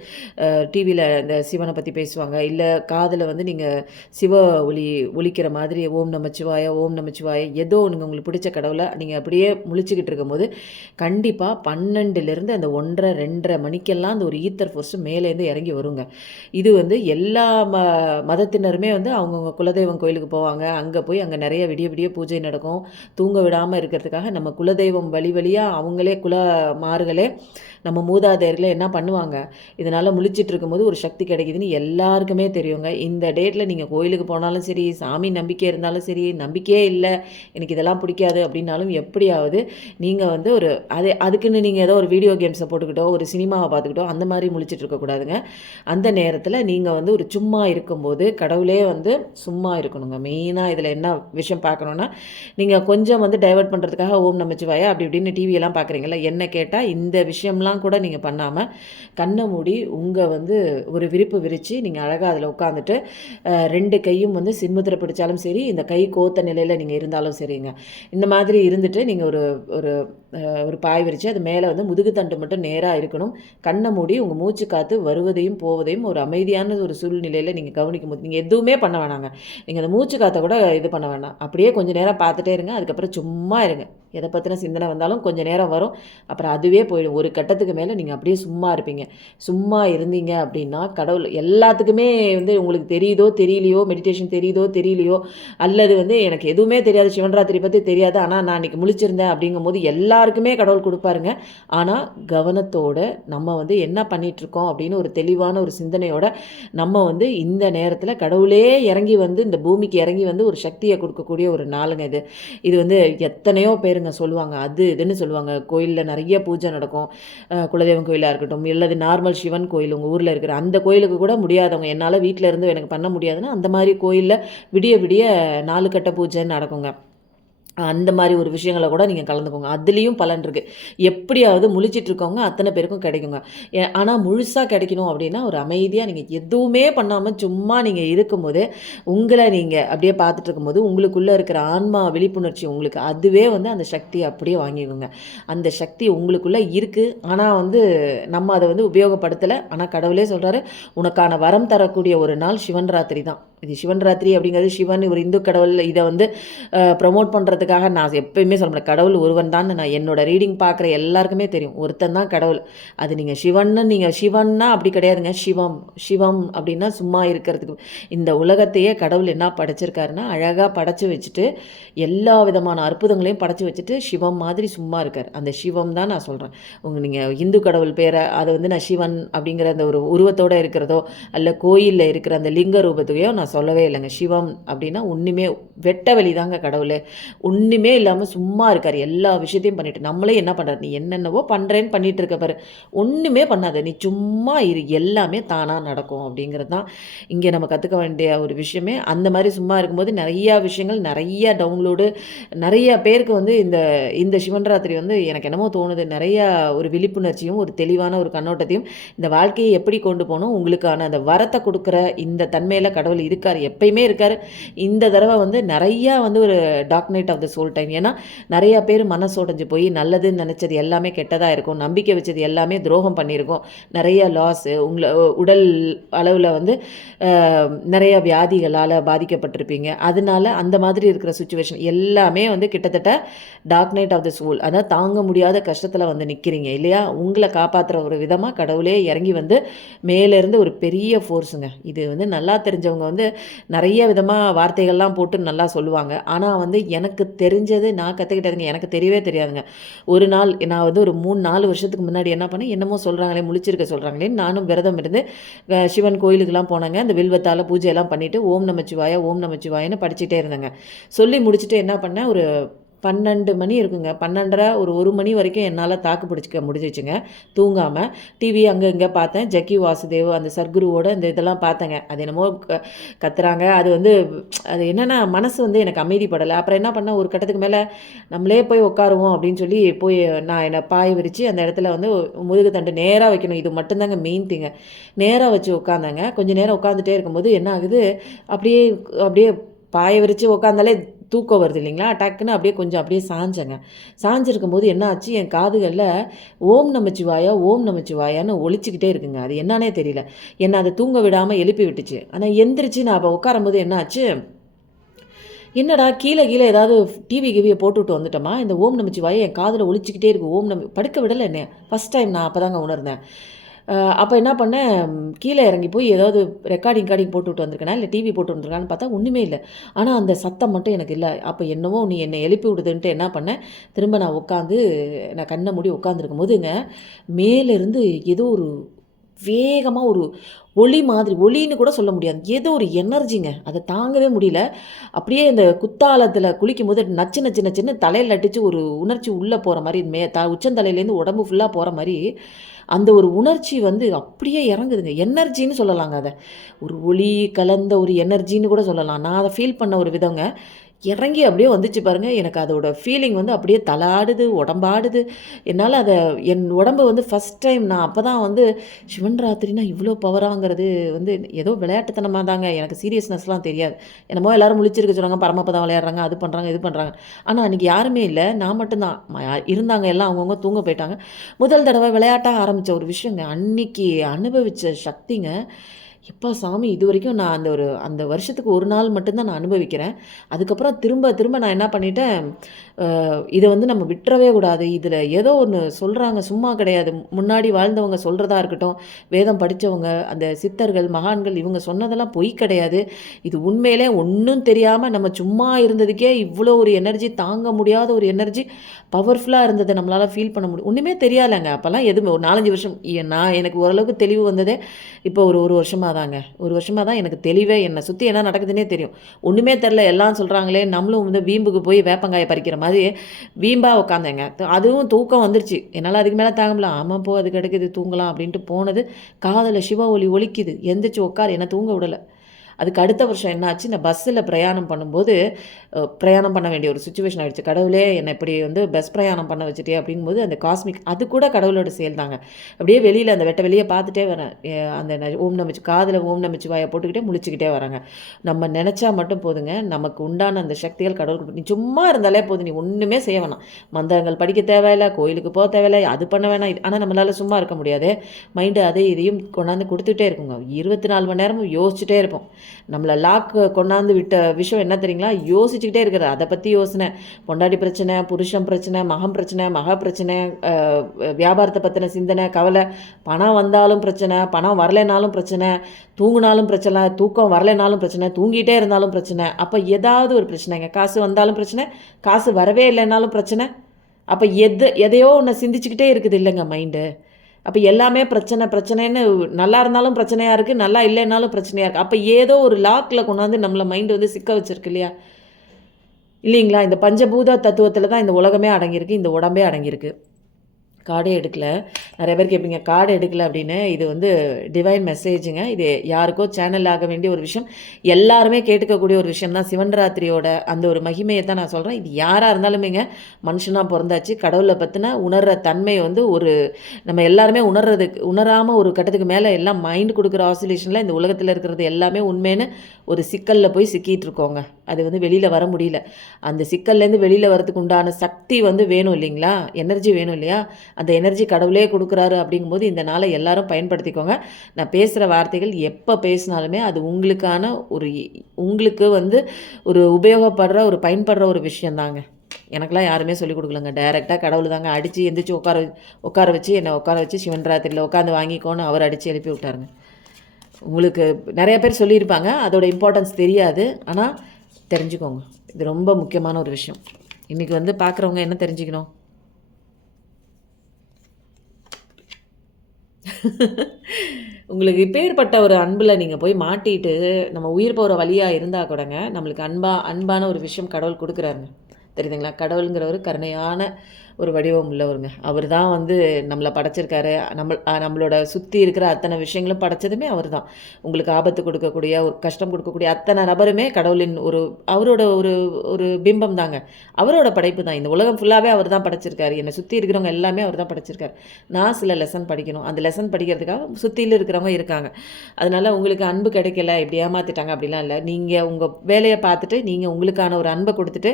டிவில இந்த சிவன பத்தி பேசுவாங்க. இல்ல காதுல வந்து நீங்க சிவ ஒலி ஒலிக்கிற மாதிரி ஓம் நமச்சிவாய, ஓம் நமச்சிவாய ஏதோ ஒண்ணுங்க உங்களுக்கு பிடிச்ச கடவுள நீங்க அப்படியே முழிச்சுக்கிட்டு இருக்கும்போது, கண்டிப்பா 12லிருந்து அந்த 1:30, 2:30 மணிக்கெல்லாம் அந்த ஒரு ஈத்தர் ஃபோர்ஸ் மேலேருந்து இறங்கி வருங்க. இது வந்து எல்லா மதத்தினருமே வந்து அவங்கவங்க குலதெய்வம் கோயிலுக்கு போவாங்க. அங்க போய் அங்க நெறைய விடிய விடிய பூஜை நடக்கும். தூங்க விடாம இருக்கிறதுக்காக நம்ம குலதெய்வம் வழி வழியா அவங்களே குலமார்களே நம்ம மூதாதையர்களே என்ன பண்ணுவாங்க, இதனால முழிச்சிட்டு இருக்கும்போது ஒரு சக்தி கிடைக்குதுன்னு எல்லாருக்குமே தெரியுங்க. இந்த டேட்ல நீங்க கோயிலுக்கு போனாலும் சரி, சாமி நம்பிக்கை இருந்தாலும் சரி, நம்பிக்கையே இல்ல, எனக்கு இதெல்லாம் பிடிக்காது அப்படின்னாலும் எப்படியாவது நீங்க வந்து ஒரு அதுக்குன்னு நீங்க ஏதோ ஒரு வீடியோ கேம்ஸ போட்டுக்கிட்டோ, ஒரு சினிமாவ பார்த்துக்கிட்டோ அந்த மாரி முழிச்சிட்டு இருக்கக்கூடாதுங்க. அந்த நேரத்தில நீங்க வந்து ஒரு சும்மா இருக்கும்போது, கடவுளே வந்து சும்மா இருக்கணுங்க. மெயினா இதில என்ன விஷயம் பார்க்கணும்னா, நீங்க கொஞ்சம் வந்து டைவர்ட் பண்றதுக்காக ஓம் நமச்சிவாய அப்படி இப்படின்னு டிவியெல்லாம் பார்க்குறீங்கல்ல, என்ன கேட்டா இந்த விஷயம்லாம் கூட நீங்க பண்ணாம, கண்ண மூடி உங்க வந்து ஒரு விரிப்பு விரிச்சு, நீங்க அழகா அதில உட்காந்துட்டு, 2 கையும் வந்து சின்முத்திரை பிடிச்சாலும் சரி, இந்த கை கோத்த நிலையில நீங்க இருந்தாலும் சரிங்க. இந்த மாதிரி இருந்துட்டு, நீங்க ஒரு ஒரு ஒரு பாய் விரிச்சு, அது மேல வந்து முதுகு தண்டு மட்டும் நேரா இருக்கணும். கண்ண மூடி உங்க மூச்சு காத்து வருவதையும், போவதையும் ஒரு அமைதியான ஒரு சூழ்நிலையில நீங்க கவனிக்கும்போது, நீங்க எதுவுமே பண்ண வேணாங்க. நீங்க அந்த மூச்சு காத்த கூட இது பண்ண வேண்டாம். அப்படியே கொஞ்சம் நேரம் பார்த்துட்டே இருங்க. அதுக்கப்புறம் சும்மா இருங்க. எத பத்தின சிந்தனை வந்தாலும் கொஞ்சம் நேரம் வரும். அப்புறம் அதுவே போயிடும். ஒரு கட்டத்துக்கு மேல நீங்க அப்படியே சும்மா இருப்பீங்க. சும்மா இருந்தீங்க அப்படின்னா, கடவுள் எல்லாத்துக்குமே வந்து உங்களுக்கு தெரியுதோ, தெரியலையோ, மெடிடேஷன் தெரியுதோ, தெரியலையோ, அல்லது வந்து எனக்கு எதுவுமே தெரியாது, சிவன்ராத்திரி பத்தி தெரியாது. ஆனா நான் அன்னைக்கு முழிச்சிருந்தேன் அப்படிங்கும்போது எல்லாருக்குமே கடவுள் குடுப்பாருங்க. ஆனா கவனத்தோட நம்ம வந்து என்ன பண்ணிட்டுருக்கோம் அப்படின்னு ஒரு தெளிவான ஒரு சிந்தனையோட நம்ம வந்து இந்த நேரத்தில கடவுளே இறங்கி வந்து இந்த பூமிக்கு இறங்கி வந்து ஒரு சக்திய குடுக்கக்கூடிய ஒரு நாளுங்க இது. இது வந்து எத்தனையோ பேருங்க சொல்லுவாங்க. அது இதுன்னு சொல்லுவாங்க. கோயில்ல நெறைய பூஜை நடக்கும். குலதெய்வம் கோயிலா இருக்கட்டும், இல்லது நார்மல் சிவன் கோயில் உங்க ஊர்ல இருக்கிற அந்த கோயிலுக்கு கூட முடியாதவங்க, என்னால வீட்ல இருந்து எனக்கு பண்ண முடியாதுன்னா, அந்த மாரி கோயில்ல விடிய விடிய 4 கட்ட பூஜை நடக்குங்க. அந்த மாதிரி ஒரு விஷயங்கள கூட நீங்கள் கலந்துக்கோங்க. அதுலேயும் பலன் இருக்குது. எப்படியாவது முழிச்சிட்டு இருக்கவங்க அத்தனை பேருக்கும் கிடைக்குங்க. ஆனால் முழுசாக கிடைக்கணும் அப்படின்னா ஒரு அமைதியாக நீங்கள் எதுவுமே பண்ணாமல் சும்மா நீங்கள் இருக்கும்போது உங்களை நீங்கள் அப்படியே பார்த்துட்டு இருக்கும்போது உங்களுக்குள்ளே இருக்கிற ஆன்மா விழிப்புணர்ச்சி உங்களுக்கு அதுவே வந்து அந்த சக்தியை அப்படியே வாங்கிக்கோங்க. அந்த சக்தி உங்களுக்குள்ளே இருக்குது. ஆனால் வந்து நம்ம அதை வந்து உபயோகப்படுத்தலை. ஆனால் கடவுளே சொல்கிறாரு, உனக்கான வரம் தரக்கூடிய ஒரு நாள் சிவன் ராத்திரி தான். இது சிவன் ராத்திரி அப்படிங்கிறது சிவன் ஒரு இந்து கடவுள். இதை வந்து ப்ரமோட் பண்ணுறதுக்காக நான் எப்பயுமே சொல்ல முடியாது. கடவுள் ஒருவன் தான். நான் என்னோட ரீடிங் பார்க்குற எல்லாருக்குமே தெரியும், ஒருத்தன் தான் கடவுள். அது நீங்கள் சிவன்னா அப்படி கிடையாதுங்க. சிவம் சிவம் அப்படின்னா சும்மா இருக்கிறதுக்கு. இந்த உலகத்தையே கடவுள் என்ன படைச்சிருக்காருன்னா அழகாக படைச்சி வச்சுட்டு எல்லா விதமான அற்புதங்களையும் படைச்சி வச்சுட்டு சிவம் மாதிரி சும்மா இருக்கார். அந்த சிவம் தான் நான் சொல்கிறேன். நீங்கள் இந்து கடவுள் பேரை அதை வந்து நான் சிவன் அப்படிங்கிற அந்த ஒரு உருவத்தோடு இருக்கிறதோ அல்ல கோயிலில் இருக்கிற அந்த லிங்க ரூபத்தையோ நான் சொல்லவே இல்லைங்க. சிவம் அப்படின்னா ஒன்றுமே வெட்ட வெளி தாங்க கடவுள். ஒன்றுமே இல்லாமல் சும்மா இருக்கார். எல்லா விஷயத்தையும் பண்ணிட்டு நம்மளே என்ன பண்ணுறாரு, நீ என்னென்னவோ பண்ணுறேன்னு பண்ணிட்டு இருக்க பாரு, ஒன்றுமே பண்ணாத, நீ சும்மா இரு, எல்லாமே தானாக நடக்கும் அப்படிங்கிறது தான் இங்கே நம்ம கற்றுக்க வேண்டிய ஒரு விஷயமே. அந்த மாதிரி சும்மா இருக்கும்போது நிறையா விஷயங்கள், நிறைய டவுன்லோடு, நிறைய பேருக்கு வந்து இந்த இந்த சிவன் ராத்திரி வந்து எனக்கு என்னமோ தோணுது, நிறையா ஒரு விழிப்புணர்ச்சியும் ஒரு தெளிவான ஒரு கண்ணோட்டத்தையும் இந்த வாழ்க்கையை எப்படி கொண்டு போகணும், உங்களுக்கான அந்த வரத்தை கொடுக்குற இந்த தன்மையில் கடவுள் இருக்கார், எப்பயுமே இருக்கார். இந்த தடவை வந்து நிறையா வந்து ஒரு dark night of the soul time. ஏன்னா நிறைய பேர் மனசு உடைஞ்சு போய் நல்லதுன்னு நினச்சது எல்லாமே கெட்டதாக இருக்கும், நம்பிக்கை வச்சது எல்லாமே துரோகம் பண்ணியிருக்கோம், நிறைய லாஸு, உங்களை உடல் அளவில் வந்து நிறைய வியாதிகளால் பாதிக்கப்பட்டிருப்பீங்க. அதனால அந்த மாதிரி இருக்கிற சுச்சுவேஷன் எல்லாமே வந்து கிட்டத்தட்ட dark night of the soul, அதாவது தாங்க முடியாத கஷ்டத்தில் வந்து நிற்கிறீங்க இல்லையா. உங்களை காப்பாற்றுற ஒரு விதமாக கடவுளே இறங்கி வந்து மேலேருந்து ஒரு பெரிய ஃபோர்ஸுங்க. இது வந்து நல்லா தெரிஞ்சவங்க வந்து நிறைய விதமாக வார்த்தைகள்லாம் போட்டு நல்லா சொல்லுவாங்க. ஆனால் வந்து எனக்கு தெரிஞ்சது, நான் கற்றுக்கிட்டதுங்க, எனக்கு தெரியவே தெரியாதுங்க. ஒரு நாள் நான் வந்து ஒரு 3-4 வருஷத்துக்கு முன்னாடி என்ன பண்ணேன், என்னமோ சொல்கிறாங்களே, முழிச்சிருக்க சொல்கிறாங்களேன்னு நானும் விரதம் இருந்து சிவன் கோயிலுக்கெல்லாம் போனாங்க. அந்த வில்வத்தால் பூஜையெல்லாம் பண்ணிவிட்டு ஓம் நமச்சிவாய ஓம் நமச்சிவாயன்னு படிச்சுட்டே இருந்தேங்க. சொல்லி முடிச்சுட்டு என்ன பண்ணேன், ஒரு 12 மணி இருக்குங்க, 12:30 ஒரு மணி வரைக்கும் என்னால் தாக்கு பிடிச்சிக்க முடிஞ்சிச்சுங்க தூங்காமல். டிவி அங்கே இங்கே பார்த்தேன், ஜக்கி வாசுதேவ் அந்த சர்க்குருவோட இந்த இதெல்லாம் பார்த்தேங்க. அது என்னமோ கத்துறாங்க. அது வந்து அது என்னென்னா மனசு வந்து எனக்கு அமைதிப்படலை. அப்புறம் என்ன பண்ணேன், ஒரு கட்டத்துக்கு மேலே நம்மளே போய் உட்காருவோம் அப்படின்னு சொல்லி போய் நான் என்னை பாய் விரித்து அந்த இடத்துல வந்து முதுகு தண்டு நேராக வைக்கணும், இது மட்டும்தாங்க மெயின் திங்க. நேராக வச்சு உட்காந்தேங்க. கொஞ்சம் நேரம் உட்காந்துட்டே இருக்கும்போது என்ன ஆகுது, அப்படியே அப்படியே பாய விரித்து உட்காந்தாலே தூக்கம் வருது இல்லைங்களா, டக்குன்னு அப்படியே கொஞ்சம் அப்படியே சாஞ்சேங்க. சாஞ்சிருக்கும் போது என்ன ஆச்சு, என் காதுகளில் ஓம் நமச்சிவாயா ஓம் நமச்சிவாயான்னு ஒழிச்சிக்கிட்டே இருக்குங்க. அது என்னன்னே தெரியல. என்னை அதை தூங்க விடாமல் எழுப்பி விட்டுச்சு. ஆனால் எந்திரிச்சு நான் அப்போ உட்காரும்போது என்ன ஆச்சு, என்னடா கீழே கீழே ஏதாவது டிவி கிவியை போட்டுவிட்டு வந்துட்டோமா, இந்த ஓம் நமச்சிவாயா என் காதில் ஒழிச்சிக்கிட்டே இருக்குது. படுக்க விடலை என்ன. ஃபஸ்ட் டைம் நான் அப்போ தாங்க உணர்ந்தேன். அப்போ என்ன பண்ணேன், கீழே இறங்கி போய் ஏதாவது ரெக்கார்டிங் போட்டுவிட்டு வந்திருக்கேனா இல்லை டிவி போட்டு வந்திருக்கான்னு பார்த்தா ஒன்றுமே இல்லை. ஆனால் அந்த சத்தம் மட்டும் எனக்கு இல்லை. அப்போ என்னவோ நீ என்னை எழுப்பி விடுதுன்ட்டு என்ன பண்ணேன், திரும்ப நான் கண்ணை மூடி உட்காந்துருக்கும் போதுங்க மேலேருந்து ஏதோ ஒரு வேகமாக ஒரு ஒளி மாதிரி, ஒளின்னு கூட சொல்ல முடியாது, ஏதோ ஒரு எனர்ஜிங்க, அதை தாங்கவே முடியல. அப்படியே இந்த குத்தாலத்தில் குளிக்கும் போது நச்சு நச்சு நச்சுன்னு தலையில் அடித்து ஒரு உணர்ச்சி உள்ளே போகிற மாதிரி, உச்சந்தலையிலேருந்து உடம்பு ஃபுல்லாக போகிற மாதிரி அந்த ஒரு உணர்ச்சி வந்து அப்படியே இறங்குதுங்க. எனர்ஜின்னு சொல்லலாங்க. அதை ஒரு ஒளி கலந்த ஒரு எனர்ஜின்னு கூட சொல்லலாம். நான் அதை ஃபீல் பண்ண ஒரு விதங்க இறங்கி அப்படியே வந்துச்சு பாருங்கள். எனக்கு அதோட ஃபீலிங் வந்து அப்படியே தலாடுது, உடம்பாடுது. என்னால் அதை என் உடம்பு வந்து ஃபஸ்ட் டைம் நான் அப்போ தான் வந்து சிவன் ராத்திரினா இவ்வளோ பவராங்கிறது வந்து ஏதோ விளையாட்டுத்தனமாக தாங்க, எனக்கு சீரியஸ்னஸ்லாம் தெரியாது. என்னமோ எல்லோரும் முழிச்சிருக்க சொன்னாங்க, பரமப்பதம் விளையாடுறாங்க, அது பண்ணுறாங்க இது பண்ணுறாங்க. ஆனால் அன்றைக்கி யாருமே இல்லை, நான் மட்டும்தான் இருந்தாங்க. எல்லாம் அவங்கவுங்க தூங்க போயிட்டாங்க. முதல் தடவை விளையாட்டாக ஆரம்பித்த ஒரு விஷயங்க, அன்றைக்கி அனுபவித்த சக்திங்க. எப்பா சாமி, இது வரைக்கும் நான் அந்த வருஷத்துக்கு ஒரு நாள் மட்டும்தான் நான் அனுபவிக்கிறேன். அதுக்கப்புறம் திரும்ப திரும்ப நான் என்ன பண்ணிட்டேன், இதை வந்து நம்ம விட்டுறவே கூடாது. இதில் ஏதோ ஒன்று சொல்கிறாங்க, சும்மா கிடையாது. முன்னாடி வாழ்ந்தவங்க சொல்கிறதா இருக்கட்டும், வேதம் படித்தவங்க, அந்த சித்தர்கள் மகான்கள் இவங்க சொன்னதெல்லாம் பொய் கிடையாது. இது உண்மையிலே ஒன்றும் தெரியாமல் நம்ம சும்மா இருந்ததுக்கே இவ்வளோ ஒரு எனர்ஜி, தாங்க முடியாத ஒரு எனர்ஜி பவர்ஃபுல்லாக இருந்ததை நம்மளால் ஃபீல் பண்ண முடியும். ஒன்றுமே தெரியாதுங்க அப்போல்லாம், எதுவுமே. ஒரு 4-5 வருஷம் எனக்கு ஓரளவுக்கு தெளிவு வந்ததே இப்போ ஒரு வருஷமாக தாங்க. ஒரு வருஷமாக தான் எனக்கு தெளிவே, என்னை சுற்றி என்ன நடக்குதுன்னே தெரியும். ஒன்றுமே தெரில, எல்லாம் சொல்கிறாங்களே, நம்மளும் வந்து வீம்புக்கு போய் வேப்பங்காயை பறிக்கிற மாதிரி வீம்பாக உட்காந்தேங்க. அதுவும் தூக்கம் வந்துருச்சு, என்னால் அதுக்கு மேலே தாங்க முடியல. ஆமாம் போ, அது கிடைக்குது, தூங்கலாம் அப்படின்ட்டு போனது. காதில் சிவ ஒலி ஒலிக்குது, எந்திரிச்சு உட்காரு, என்னை தூங்க விடலை. அதுக்கு அடுத்த வருஷம் என்னாச்சு, நான் பஸ்ஸில் பிரயாணம் பண்ணும்போது பிரயாணம் பண்ண வேண்டிய ஒரு சுச்சுவேஷன் ஆகிடுச்சு. கடவுளே என்னை இப்படி வந்து பஸ் பிரயாணம் பண்ண வச்சுட்டே அப்படிங்கும்போது அந்த காஸ்மிக் அது கூட கடவுளோட செயல் தாங்க. அப்படியே வெளியில் அந்த வெட்ட வெளியே பார்த்துட்டே வரேன். அந்த ஓம் நமச்சு காதில் ஓம் நமச்சிவாயை போட்டுக்கிட்டே முழிச்சுக்கிட்டே வராங்க. நம்ம நினச்சா மட்டும் போதுங்க, நமக்கு உண்டான அந்த சக்திகள் கடவுள் கொடுக்கும். நீ சும்மா இருந்தாலே போதும், நீ ஒன்றுமே செய்ய வேணாம். மந்திரங்கள் படிக்க தேவையில்லை, கோயிலுக்கு போக தேவையில்லை, அது பண்ண வேணாம். ஆனால் நம்மளால் சும்மா இருக்க முடியாது. மைண்டு அதை இதையும் கொண்டாந்து கொடுத்துட்டே இருக்குங்க. 24 மணி நேரமும் யோசிச்சுட்டே இருப்போம். நம்மளை கொண்டாந்து விட்ட விஷயம் என்ன தெரியுங்களா? யோசிச்சுக்கிட்டே இருக்கிறது. அதை பற்றி யோசனை, பொண்டாட்டி பிரச்சனை, புருஷன் பிரச்சனை, மகன் பிரச்சனை, மகா பிரச்சனை, வியாபாரத்தை பற்றின சிந்தனை, கவலை, பணம் வந்தாலும் பிரச்சனை, பணம் வரலைனாலும் பிரச்சனை, தூங்கினாலும் பிரச்சனை, தூக்கம் வரலைனாலும் பிரச்சனை, தூங்கிட்டே இருந்தாலும் பிரச்சனை. அப்போ ஏதாவது ஒரு பிரச்சனைங்க. காசு வந்தாலும் பிரச்சனை, காசு வரவே இல்லைனாலும் பிரச்சனை. அப்போ எதையோ ஒன்று சிந்திச்சுக்கிட்டே இருக்குது இல்லைங்க மைண்டு. அப்போ எல்லாமே பிரச்சனைன்னு நல்லா இருந்தாலும் பிரச்சனையாக இருக்குது, நல்லா இல்லைன்னாலும் பிரச்சனையாக இருக்குது. அப்போ ஏதோ ஒரு லாக்கில் கொண்டாந்து நம்மளை மைண்டு வந்து சிக்க வச்சுருக்கு இல்லையா? இல்லைங்களா? இந்த பஞ்சபூத தத்துவத்தில் தான் இந்த உலகமே அடங்கியிருக்கு, இந்த உடம்பே அடங்கியிருக்கு. கார்டே எடுக்கல. நிறைய பேர் கேட்பீங்க கார்டு எடுக்கல அப்படின்னு. இது வந்து டிவைன் மெசேஜுங்க. இது யாருக்கோ சேனல் ஆக வேண்டிய ஒரு விஷயம், எல்லாருமே கேட்டுக்கக்கூடிய ஒரு விஷயம் தான். சிவன் ராத்திரியோட அந்த ஒரு மகிமையை தான் நான் சொல்கிறேன். இது யாராக இருந்தாலுமேங்க, மனுஷனாக பிறந்தாச்சு, கடவுளை பற்றின உணர்கிற தன்மையை வந்து ஒரு நம்ம எல்லாருமே உணராமல் ஒரு கட்டத்துக்கு மேலே எல்லாம் மைண்டு கொடுக்குற ஆசிலேஷனில் இந்த உலகத்தில் இருக்கிறது எல்லாமே உண்மைன்னு ஒரு சிக்கலில் போய் சிக்கிட்டு இருக்கோங்க. அது வந்து வெளியில் வர முடியல. அந்த சிக்கல்லேருந்து வெளியில் வரதுக்கு உண்டான சக்தி வந்து வேணும் இல்லைங்களா? எனர்ஜி வேணும் இல்லையா? அந்த எனர்ஜி கடவுளே கொடுக்குறாரு. அப்படிங்கும்போது இந்த நாளை எல்லாரும் பயன்படுத்திக்கோங்க. நான் பேசுகிற வார்த்தைகள் எப்போ பேசினாலுமே அது உங்களுக்கான உங்களுக்கு வந்து ஒரு உபயோகப்படுற ஒரு பயன்படுற ஒரு விஷயந்தாங்க. எனக்கெல்லாம் யாருமே சொல்லிக் கொடுக்கலங்க. டைரெக்டாக கடவுள் தாங்க அடித்து எந்திரிச்சு உட்கார வச்சு என்னை உட்கார வச்சு சிவன் ராத்திரியில் உட்காந்து வாங்கிக்கோன்னு அவர் அடித்து எழுப்பி விட்டாருங்க. உங்களுக்கு நிறைய பேர் சொல்லியிருப்பாங்க, அதோட இம்பார்ட்டன்ஸ் தெரியாது. ஆனால் தெரிஞ்சுக்கோங்க, இது ரொம்ப முக்கியமான ஒரு விஷயம். இன்றைக்கி வந்து பார்க்குறவங்க என்ன தெரிஞ்சுக்கணும்? உங்களுக்கு இப்பேற்பட்ட ஒரு அன்பில் நீங்கள் போய் மாட்டிட்டு நம்ம உயிர் போகிற வழியாக இருந்தால் கூடங்க, நம்மளுக்கு அன்பான ஒரு விஷயம் கடவுள் கொடுக்குறாருங்க. தெரியுதுங்களா? கடவுளுங்கிறவர் கருணையான ஒரு வடிவம் உள்ளவருங்க. அவர் தான் வந்து நம்மளை படைச்சிருக்காரு. நம்மளோட சுற்றி இருக்கிற அத்தனை விஷயங்களும் படைச்சதுமே அவர் தான். உங்களுக்கு ஆபத்து கொடுக்கக்கூடிய, ஒரு கஷ்டம் கொடுக்கக்கூடிய அத்தனை நபருமே கடவுளின் அவரோட ஒரு ஒரு பிம்பம் தாங்க. அவரோட படைப்பு தான். இந்த உலகம் ஃபுல்லாகவே அவர் தான் படைச்சிருக்காரு. என்னை சுற்றி இருக்கிறவங்க எல்லாமே அவர் தான் படைச்சிருக்காரு. நான் சில லெசன் படிக்கணும். அந்த லெசன் படிக்கிறதுக்காக சுற்றியில் இருக்கிறவங்க இருக்காங்க. அதனால் உங்களுக்கு அன்பு கிடைக்கல, இப்படி ஏமாற்றிட்டாங்க அப்படிலாம் இல்லை. நீங்கள் உங்கள் வேலையை பார்த்துட்டு நீங்கள் உங்களுக்கான ஒரு அன்பை கொடுத்துட்டு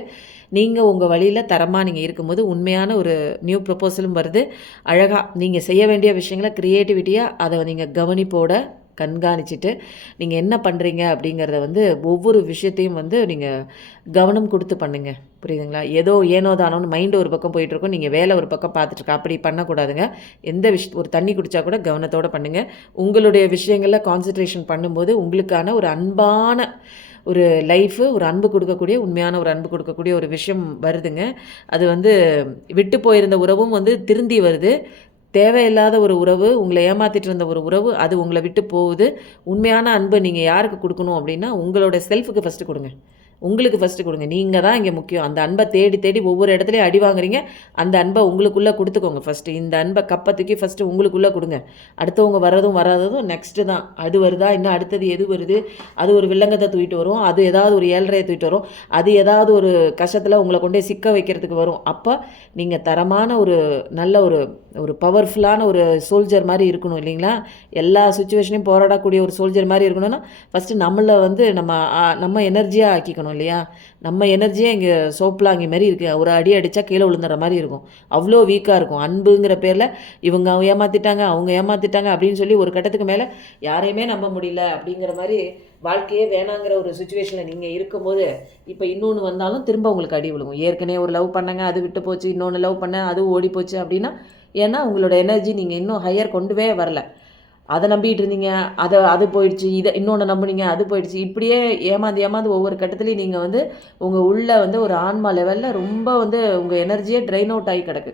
நீங்கள் உங்கள் வழியில் தரமாக நீங்கள் இருக்கும்போது உண்மையான ஒரு நியூ ப்ரொப்போசலும் வருது. அழகாக நீங்கள் செய்ய வேண்டிய விஷயங்களை க்ரியேட்டிவிட்டியாக அதை நீங்கள் கவனிப்போட கண்காணிச்சிட்டு நீங்கள் என்ன பண்ணுறீங்க அப்படிங்கிறத வந்து ஒவ்வொரு விஷயத்தையும் வந்து நீங்கள் கவனம் கொடுத்து பண்ணுங்க. புரியுதுங்களா? ஏனோ தானோன்னு மைண்டு ஒரு பக்கம் போயிட்டுருக்கோம், நீங்கள் வேலை ஒரு பக்கம் பார்த்துட்ருக்க. அப்படி பண்ணக்கூடாதுங்க. எந்த ஒரு தண்ணி குடித்தா கூட கவனத்தோடு பண்ணுங்கள். உங்களுடைய விஷயங்களில் கான்சன்ட்ரேஷன் பண்ணும்போது உங்களுக்கான ஒரு அன்பான ஒரு லைஃபு, ஒரு அன்பு கொடுக்கக்கூடிய, உண்மையான ஒரு அன்பு கொடுக்கக்கூடிய ஒரு விஷயம் வருதுங்க. அது வந்து விட்டு போயிருந்த உறவும் வந்து திருந்தி வருது. தேவையில்லாத ஒரு உறவு, உங்களை ஏமாற்றிட்டு இருந்த ஒரு உறவு, அது உங்களை விட்டு போகுது. உண்மையான அன்பு நீங்கள் யாருக்கு கொடுக்கணும் அப்படின்னா, உங்களோட செல்ஃபுக்கு ஃபஸ்ட்டு கொடுங்க. உங்களுக்கு ஃபஸ்ட்டு கொடுங்க. நீங்கள் தான் இங்கே முக்கியம். அந்த அன்பை தேடி தேடி ஒவ்வொரு இடத்துலையும் அடி வாங்குறீங்க. அந்த அன்பை உங்களுக்குள்ளே கொடுத்துக்கோங்க ஃபஸ்ட்டு. இந்த அன்பை கப்பத்துக்கு ஃபஸ்ட்டு உங்களுக்குள்ளே கொடுங்க. அடுத்தவங்க வராததும் நெக்ஸ்ட்டு தான். அது வருதா, இன்னும் அடுத்தது எது வருது? அது ஒரு வில்லங்கத்தை தூக்கிட்டு வரும், அது ஏதாவது ஒரு ஏழ்றையை தூக்கிட்டு வரும், அது ஏதாவது ஒரு கஷ்டத்தில் உங்களை கொண்டே சிக்க வைக்கிறதுக்கு வரும். அப்போ நீங்கள் தரமான ஒரு நல்ல ஒரு பவர்ஃபுல்லான ஒரு சோல்ஜர் மாதிரி இருக்கணும் இல்லைங்களா? எல்லா சுச்சுவேஷனையும் போராடக்கூடிய ஒரு சோல்ஜர் மாதிரி இருக்கணும்னா ஃபஸ்ட்டு நம்மளை வந்து நம்ம எனர்ஜியாக ஆக்கிக்கணும் இல்லையா? நம்ம எனர்ஜியே இங்கே சோப்லாங்கி மாதிரி இருக்குது. ஒரு அடி அடித்தா கீழே விழுந்துற மாதிரி இருக்கும். அவ்வளோ வீக்காக இருக்கும். அன்புங்கிற பேரில் இவங்க அவங்க ஏமாற்றிட்டாங்க அப்படின்னு சொல்லி ஒரு கட்டத்துக்கு மேலே யாரையுமே நம்ப முடியல அப்படிங்கிற மாதிரி வாழ்க்கையே வேணாங்கிற ஒரு சுச்சுவேஷனில் நீங்கள் இருக்கும்போது இப்போ இன்னொன்று வந்தாலும் திரும்ப உங்களுக்கு அடி விழுகும். ஏற்கனவே ஒரு லவ் பண்ணாங்க, அது விட்டு போச்சு, இன்னொன்று லவ் பண்ண அது ஓடி போச்சு அப்படின்னா, ஏன்னா உங்களோட எனர்ஜி நீங்கள் இன்னும் ஹையர் கொண்டுவே வரல. அதை நம்பிட்டு இருந்தீங்க, அது போயிடுச்சு, இதை இன்னொன்று நம்புனீங்க, அது போயிடுச்சு. இப்படியே ஏமாந்து ஒவ்வொரு கட்டத்துலையும் நீங்கள் வந்து உங்கள் உள்ளே வந்து ஒரு ஆன்மா லெவலில் ரொம்ப வந்து உங்கள் எனர்ஜியே ட்ரைன் அவுட் ஆகி கிடக்கு.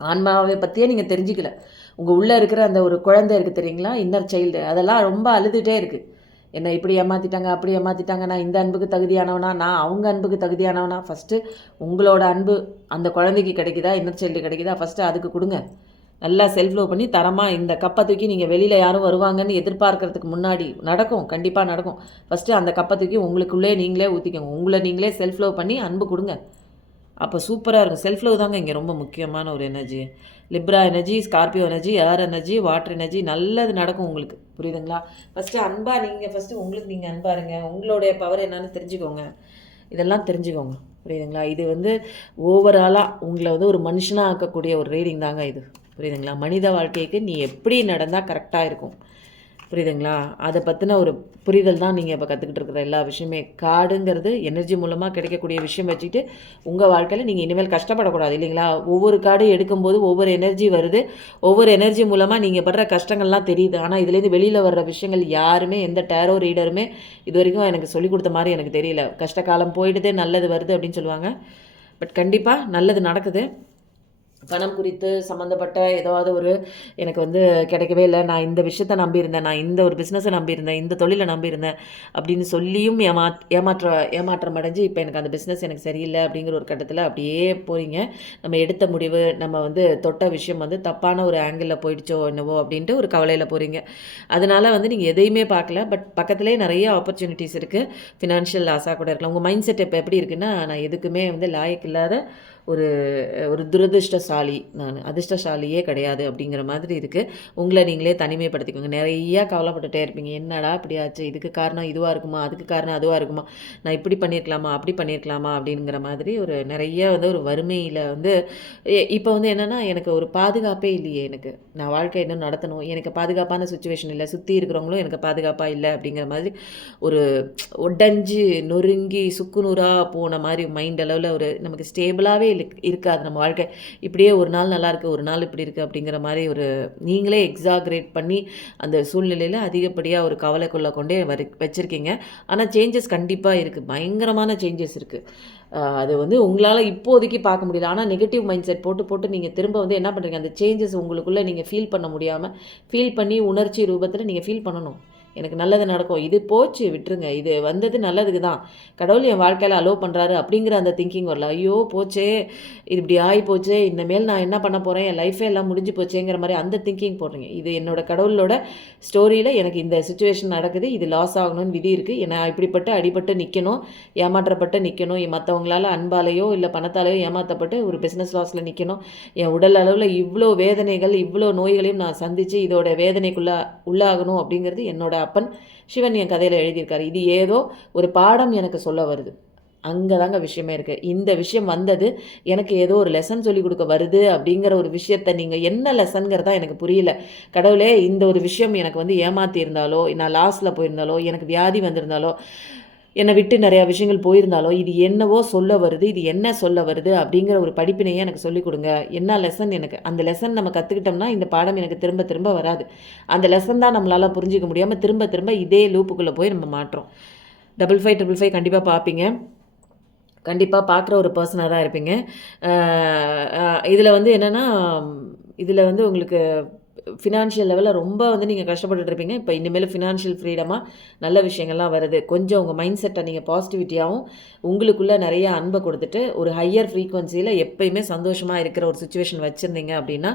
ஆன்மாவை பற்றியே நீங்கள் தெரிஞ்சிக்கல. உங்கள் உள்ளே இருக்கிற அந்த ஒரு குழந்தை இருக்குது தெரியுங்களா, இன்னர் சைல்டு, அதெல்லாம் ரொம்ப அழுதுகிட்டே இருக்குது. என்னை இப்படி ஏமாற்றிட்டாங்க, அப்படி ஏமாற்றிட்டாங்க, நான் இந்த அன்புக்கு தகுதியானவனா, நான் அவங்க அன்புக்கு தகுதியானவனா? ஃபஸ்ட்டு உங்களோட அன்பு அந்த குழந்தைக்கு கிடைக்குதா, இன்னர் சைல்டு கிடைக்குதா, ஃபஸ்ட்டு அதுக்கு கொடுங்க. நல்லா செல்ஃப் லவ் பண்ணி தரமாக இந்த கப்பை தூக்கி நீங்கள் வெளியில் யாரும் வருவாங்கன்னு எதிர்பார்க்கறதுக்கு முன்னாடி நடக்கும், கண்டிப்பாக நடக்கும். ஃபஸ்ட்டு அந்த கப்பை தூக்கி உங்களுக்குள்ளே நீங்களே ஊற்றிக்கோங்க. உங்களை நீங்களே செல்ஃப் லவ் பண்ணி அன்பு கொடுங்க. அப்போ சூப்பராக இருக்கும். செல்ஃப் லவ் தாங்க இங்கே ரொம்ப முக்கியமான ஒரு energy. Libra energy, Scorpio energy, air energy, water energy நல்லது நடக்கும் உங்களுக்கு. புரியுதுங்களா? ஃபஸ்ட்டு அன்பாக நீங்கள் ஃபஸ்ட்டு உங்களுக்கு நீங்கள் அன்பாக இருங்க. உங்களுடைய பவர் என்னன்னு தெரிஞ்சுக்கோங்க. இதெல்லாம் தெரிஞ்சுக்கோங்க. புரியுதுங்களா? இது வந்து ஓவராலாக உங்களை வந்து ஒரு மனுஷனாக ஆக்கக்கூடிய ஒரு ரீடிங் தாங்க இது. புரியுதுங்களா? மனித வாழ்க்கைக்கு நீ எப்படி நடந்தால் கரெக்டாக இருக்கும். புரியுதுங்களா? அதை பற்றின ஒரு புரிதல் தான் நீங்கள் இப்போ கற்றுக்கிட்டு இருக்கிற எல்லா விஷயமே. கார்டுங்கிறது எனர்ஜி மூலமாக கிடைக்கக்கூடிய விஷயம் வச்சுக்கிட்டு உங்கள் வாழ்க்கையில் நீங்கள் இனிமேல் கஷ்டப்படக்கூடாது இல்லைங்களா? ஒவ்வொரு கார்டு எடுக்கும்போது ஒவ்வொரு எனர்ஜி வருது. ஒவ்வொரு எனர்ஜி மூலமாக நீங்கள் படுற கஷ்டங்கள்லாம் தெரியுது. ஆனால் இதுலேருந்து வெளியில் வர்ற விஷயங்கள் யாருமே எந்த டேரோ ரீடருமே இது வரைக்கும் எனக்கு சொல்லிக் கொடுத்த மாதிரி எனக்கு தெரியல. கஷ்ட காலம் போயிடுது, நல்லது வருது அப்படின்னு சொல்லுவாங்க. பட் கண்டிப்பாக நல்லது நடக்குது. பணம் குறித்து சம்மந்தப்பட்ட ஏதாவது ஒரு எனக்கு வந்து கிடைக்கவே இல்லை, நான் இந்த விஷயத்தை நம்பியிருந்தேன், நான் இந்த ஒரு பிஸ்னஸை நம்பியிருந்தேன், இந்த தொழிலை நம்பியிருந்தேன் அப்படின்னு சொல்லியும் ஏமாற்றம் அடைஞ்சு இப்போ எனக்கு அந்த பிஸ்னஸ் எனக்கு சரியில்லை அப்படிங்கிற ஒரு கட்டத்தில் அப்படியே போகிறீங்க. நம்ம எடுத்த முடிவு, நம்ம வந்து தொட்ட விஷயம் வந்து தப்பான ஒரு ஆங்கிளில் போயிடுச்சோ என்னவோ அப்படின்ட்டு ஒரு கவலையில் போகிறீங்க. அதனால் வந்து நீங்கள் எதையுமே பார்க்கல. பட் பக்கத்துலேயே நிறைய ஆப்பர்ச்சுனிட்டிஸ் இருக்குது. ஃபினான்ஷியல் லாஸாக கூட இருக்கலாம். உங்கள் மைண்ட் செட் இப்போ எப்படி இருக்குன்னா, நான் எதுக்குமே வந்து லாயக்கு இல்லாத ஒரு ஒரு துரதிர்ஷ்டசாலி, நான் அதிர்ஷ்டசாலியே கிடையாது அப்படிங்கிற மாதிரி இருக்குது. உங்களை நீங்களே தனிமைப்படுத்திக்கோங்க. நிறையா கவலைப்பட்டுட்டே இருப்பீங்க. என்னடா இப்படி ஆச்சு, இதுக்கு காரணம் இதுவாக இருக்குமா, அதுக்கு காரணம் அதுவாக இருக்குமா, நான் இப்படி பண்ணியிருக்கலாமா அப்படி பண்ணியிருக்கலாமா அப்படிங்கிற மாதிரி ஒரு நிறைய வந்து ஒரு வறுமையில் வந்து இப்போ வந்து என்னென்னா எனக்கு ஒரு பாதுகாப்பே இல்லையே. எனக்கு நான் வாழ்க்கை இன்னும் நடத்தணும், எனக்கு பாதுகாப்பான சுச்சுவேஷன் இல்லை, சுற்றி இருக்கிறவங்களும் எனக்கு பாதுகாப்பாக இல்லை அப்படிங்கிற மாதிரி ஒரு உடஞ்சி நொறுங்கி சுக்குநூறாக போன மாதிரி மைண்ட் அளவில் ஒரு நமக்கு ஸ்டேபிளாகவே இருக்காது நம்ம வாழ்க்கை. இப்படியே ஒரு நாள் நல்லா இருக்குது, ஒரு நாள் இப்படி இருக்குது அப்படிங்கிற மாதிரி ஒரு நீங்களே எக்ஸாக்ரேட் பண்ணி அந்த சூழ்நிலையில் அதிகப்படியாக ஒரு கவலைக்குள்ளே கொண்டே வச்சுருக்கீங்க. ஆனால் சேஞ்சஸ் கண்டிப்பாக இருக்குது, பயங்கரமான சேஞ்சஸ் இருக்குது. அது வந்து உங்களால் இப்போதைக்கு பார்க்க முடியல. ஆனால் நெகட்டிவ் மைண்ட் செட் போட்டு போட்டு நீங்கள் திரும்ப வந்து என்ன பண்ணுறீங்க, அந்த சேஞ்சஸ் உங்களுக்குள்ளே நீங்கள் ஃபீல் பண்ண முடியாமல் ஃபீல் பண்ணி உணர்ச்சி ரூபத்தில் நீங்கள் ஃபீல் பண்ணணும். எனக்கு நல்லது நடக்கும், இது போச்சு விட்டுருங்க, இது வந்தது நல்லதுக்கு தான், கடவுள் என் வாழ்க்கையில் அலோவ் பண்ணுறாரு அப்படிங்கிற அந்த திங்கிங் வரல. ஐயோ போச்சே, இது இப்படி ஆகி போச்சே, இனிமேல் நான் என்ன பண்ண போகிறேன், என் லைஃபே எல்லாம் முடிஞ்சு போச்சேங்கிற மாதிரி அந்த திங்கிங் போடுறீங்க. இது என்னோட கடவுளோட ஸ்டோரியில் எனக்கு இந்த சுச்சுவேஷன் நடக்குது, இது லாஸ் ஆகணும்னு விதி இருக்குது, நான் இப்படிப்பட்டு அடிபட்டு நிற்கணும், ஏமாற்றப்பட்டு நிற்கணும், மற்றவங்களால் அன்பாலேயோ இல்லை பணத்தாலேயோ ஏமாற்றப்பட்டு ஒரு பிஸ்னஸ் லாஸில் நிற்கணும், என் உடல் அளவில் இவ்வளோ வேதனைகள் இவ்வளோ நோய்களையும் நான் சந்தித்து இதோட வேதனைக்குள்ளே உள்ளாகணும் அப்படிங்கிறது என்னோட அப்பன் சிவன் என் கதையில் எழுதியிருக்காரு. இது ஏதோ ஒரு பாடம் எனக்கு சொல்ல வருது, அங்கே தாங்க விஷயமே இருக்குது. இந்த விஷயம் வந்தது எனக்கு ஏதோ ஒரு லெசன் சொல்லி கொடுக்க வருது அப்படிங்கிற ஒரு விஷயத்த நீங்கள் என்ன லெசன்கிறதா எனக்கு புரியல. கடவுளே, இந்த ஒரு விஷயம் எனக்கு வந்து ஏமாற்றி இருந்தாலோ, நான் லாஸில் போயிருந்தாலோ, எனக்கு வியாதி வந்திருந்தாலோ, என்னை விட்டு நிறையா விஷயங்கள் போயிருந்தாலோ, இது என்னவோ சொல்ல வருது, இது என்ன சொல்ல வருது அப்படிங்கிற ஒரு படிப்பினையே எனக்கு சொல்லிக் கொடுங்க. என்ன லெசன் எனக்கு, அந்த லெசன் நம்ம கற்றுக்கிட்டோம்னா இந்த பாடம் எனக்கு திரும்ப திரும்ப வராது. அந்த லெசன் தான் நம்மளால் புரிஞ்சிக்க முடியாமல் திரும்ப திரும்ப இதே லூப்புக்குள்ளே போய் நம்ம மாட்டுறோம். 5555 கண்டிப்பாக பார்ப்பீங்க, கண்டிப்பாக பார்க்குற ஒரு பர்சனாக தான் இருப்பீங்க. இதில் வந்து என்னென்னா, இதில் வந்து உங்களுக்கு ஃபினான்ஷியல் லெவலில் ரொம்ப வந்து நீங்கள் கஷ்டப்பட்டுட்டு இருப்பீங்க. இப்போ இனிமேல் ஃபினான்ஷியல் ஃப்ரீடமாக நல்ல விஷயங்கள்லாம் வருது. கொஞ்சம் உங்கள் மைண்ட் செட்டை நீங்கள் பாசிட்டிவிட்டியாகவும் உங்களுக்குள்ளே நிறைய அன்பை கொடுத்துட்டு ஒரு ஹையர் ஃப்ரீக்வன்சியில் எப்பயுமே சந்தோஷமாக இருக்கிற ஒரு சுச்சுவேஷன் வச்சுருந்தீங்க அப்படின்னா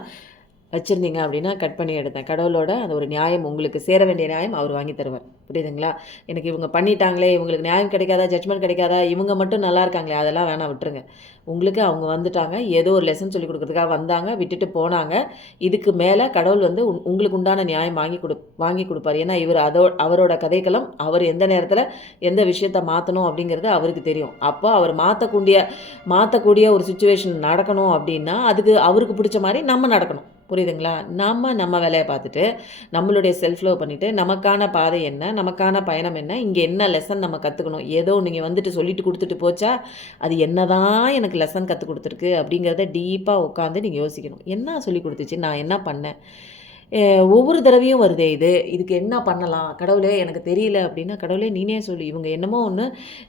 கட் பண்ணி எடுத்தேன். கடவுளோட அந்த ஒரு நியாயம், உங்களுக்கு சேர வேண்டிய நியாயம் அவர் வாங்கி தருவார். புரியுதுங்களா? எனக்கு இவங்க பண்ணிட்டாங்களே, இவங்களுக்கு நியாயம் கிடைக்காதா, ஜட்மெண்ட் கிடைக்காதா, இவங்க மட்டும் நல்லா இருக்காங்களே, அதெல்லாம் வேணாம், விட்டுருங்க. உங்களுக்கு அவங்க வந்துட்டாங்க, ஏதோ ஒரு லெசன் சொல்லி கொடுக்குறதுக்காக வந்தாங்க, விட்டுட்டு போனாங்க. இதுக்கு மேலே கடவுள் வந்து உங்களுக்கு உண்டான நியாயம் வாங்கி கொடுப்பார். ஏன்னா இவர் அவரோட கதைக்களம், அவர் எந்த நேரத்தில் எந்த விஷயத்தை மாற்றணும் அப்படிங்கிறது அவருக்கு தெரியும். அப்போ அவர் மாற்றக்கூடிய ஒரு சுச்சுவேஷன் நடக்கணும் அப்படின்னா அதுக்கு அவருக்கு பிடிச்ச மாதிரி நம்ம நடக்கணும். புரியுதுங்களா? நம்ம வேலையை பார்த்துட்டு நம்மளுடைய செல்ஃப் லவ் பண்ணிவிட்டு நமக்கான பாதை என்ன, நமக்கான பயணம் என்ன, இங்கே என்ன லெசன் நம்ம கற்றுக்கணும். ஏதோ நீங்கள் வந்துட்டு சொல்லிட்டு கொடுத்துட்டு போச்சா, அது என்ன தான் எனக்கு லெசன் கற்றுக் கொடுத்துருக்கு அப்படிங்கிறத டீப்பாக உட்காந்து நீங்கள் யோசிக்கணும். என்ன சொல்லி கொடுத்துச்சு, நான் என்ன பண்ணேன், ஒவ்வொரு தடவையும் வருதே இதுக்கு என்ன பண்ணலாம், கடவுளே எனக்கு தெரியல அப்படின்னா, கடவுளே நீனே சொல்லு, இவங்க என்னமோ ஒன்று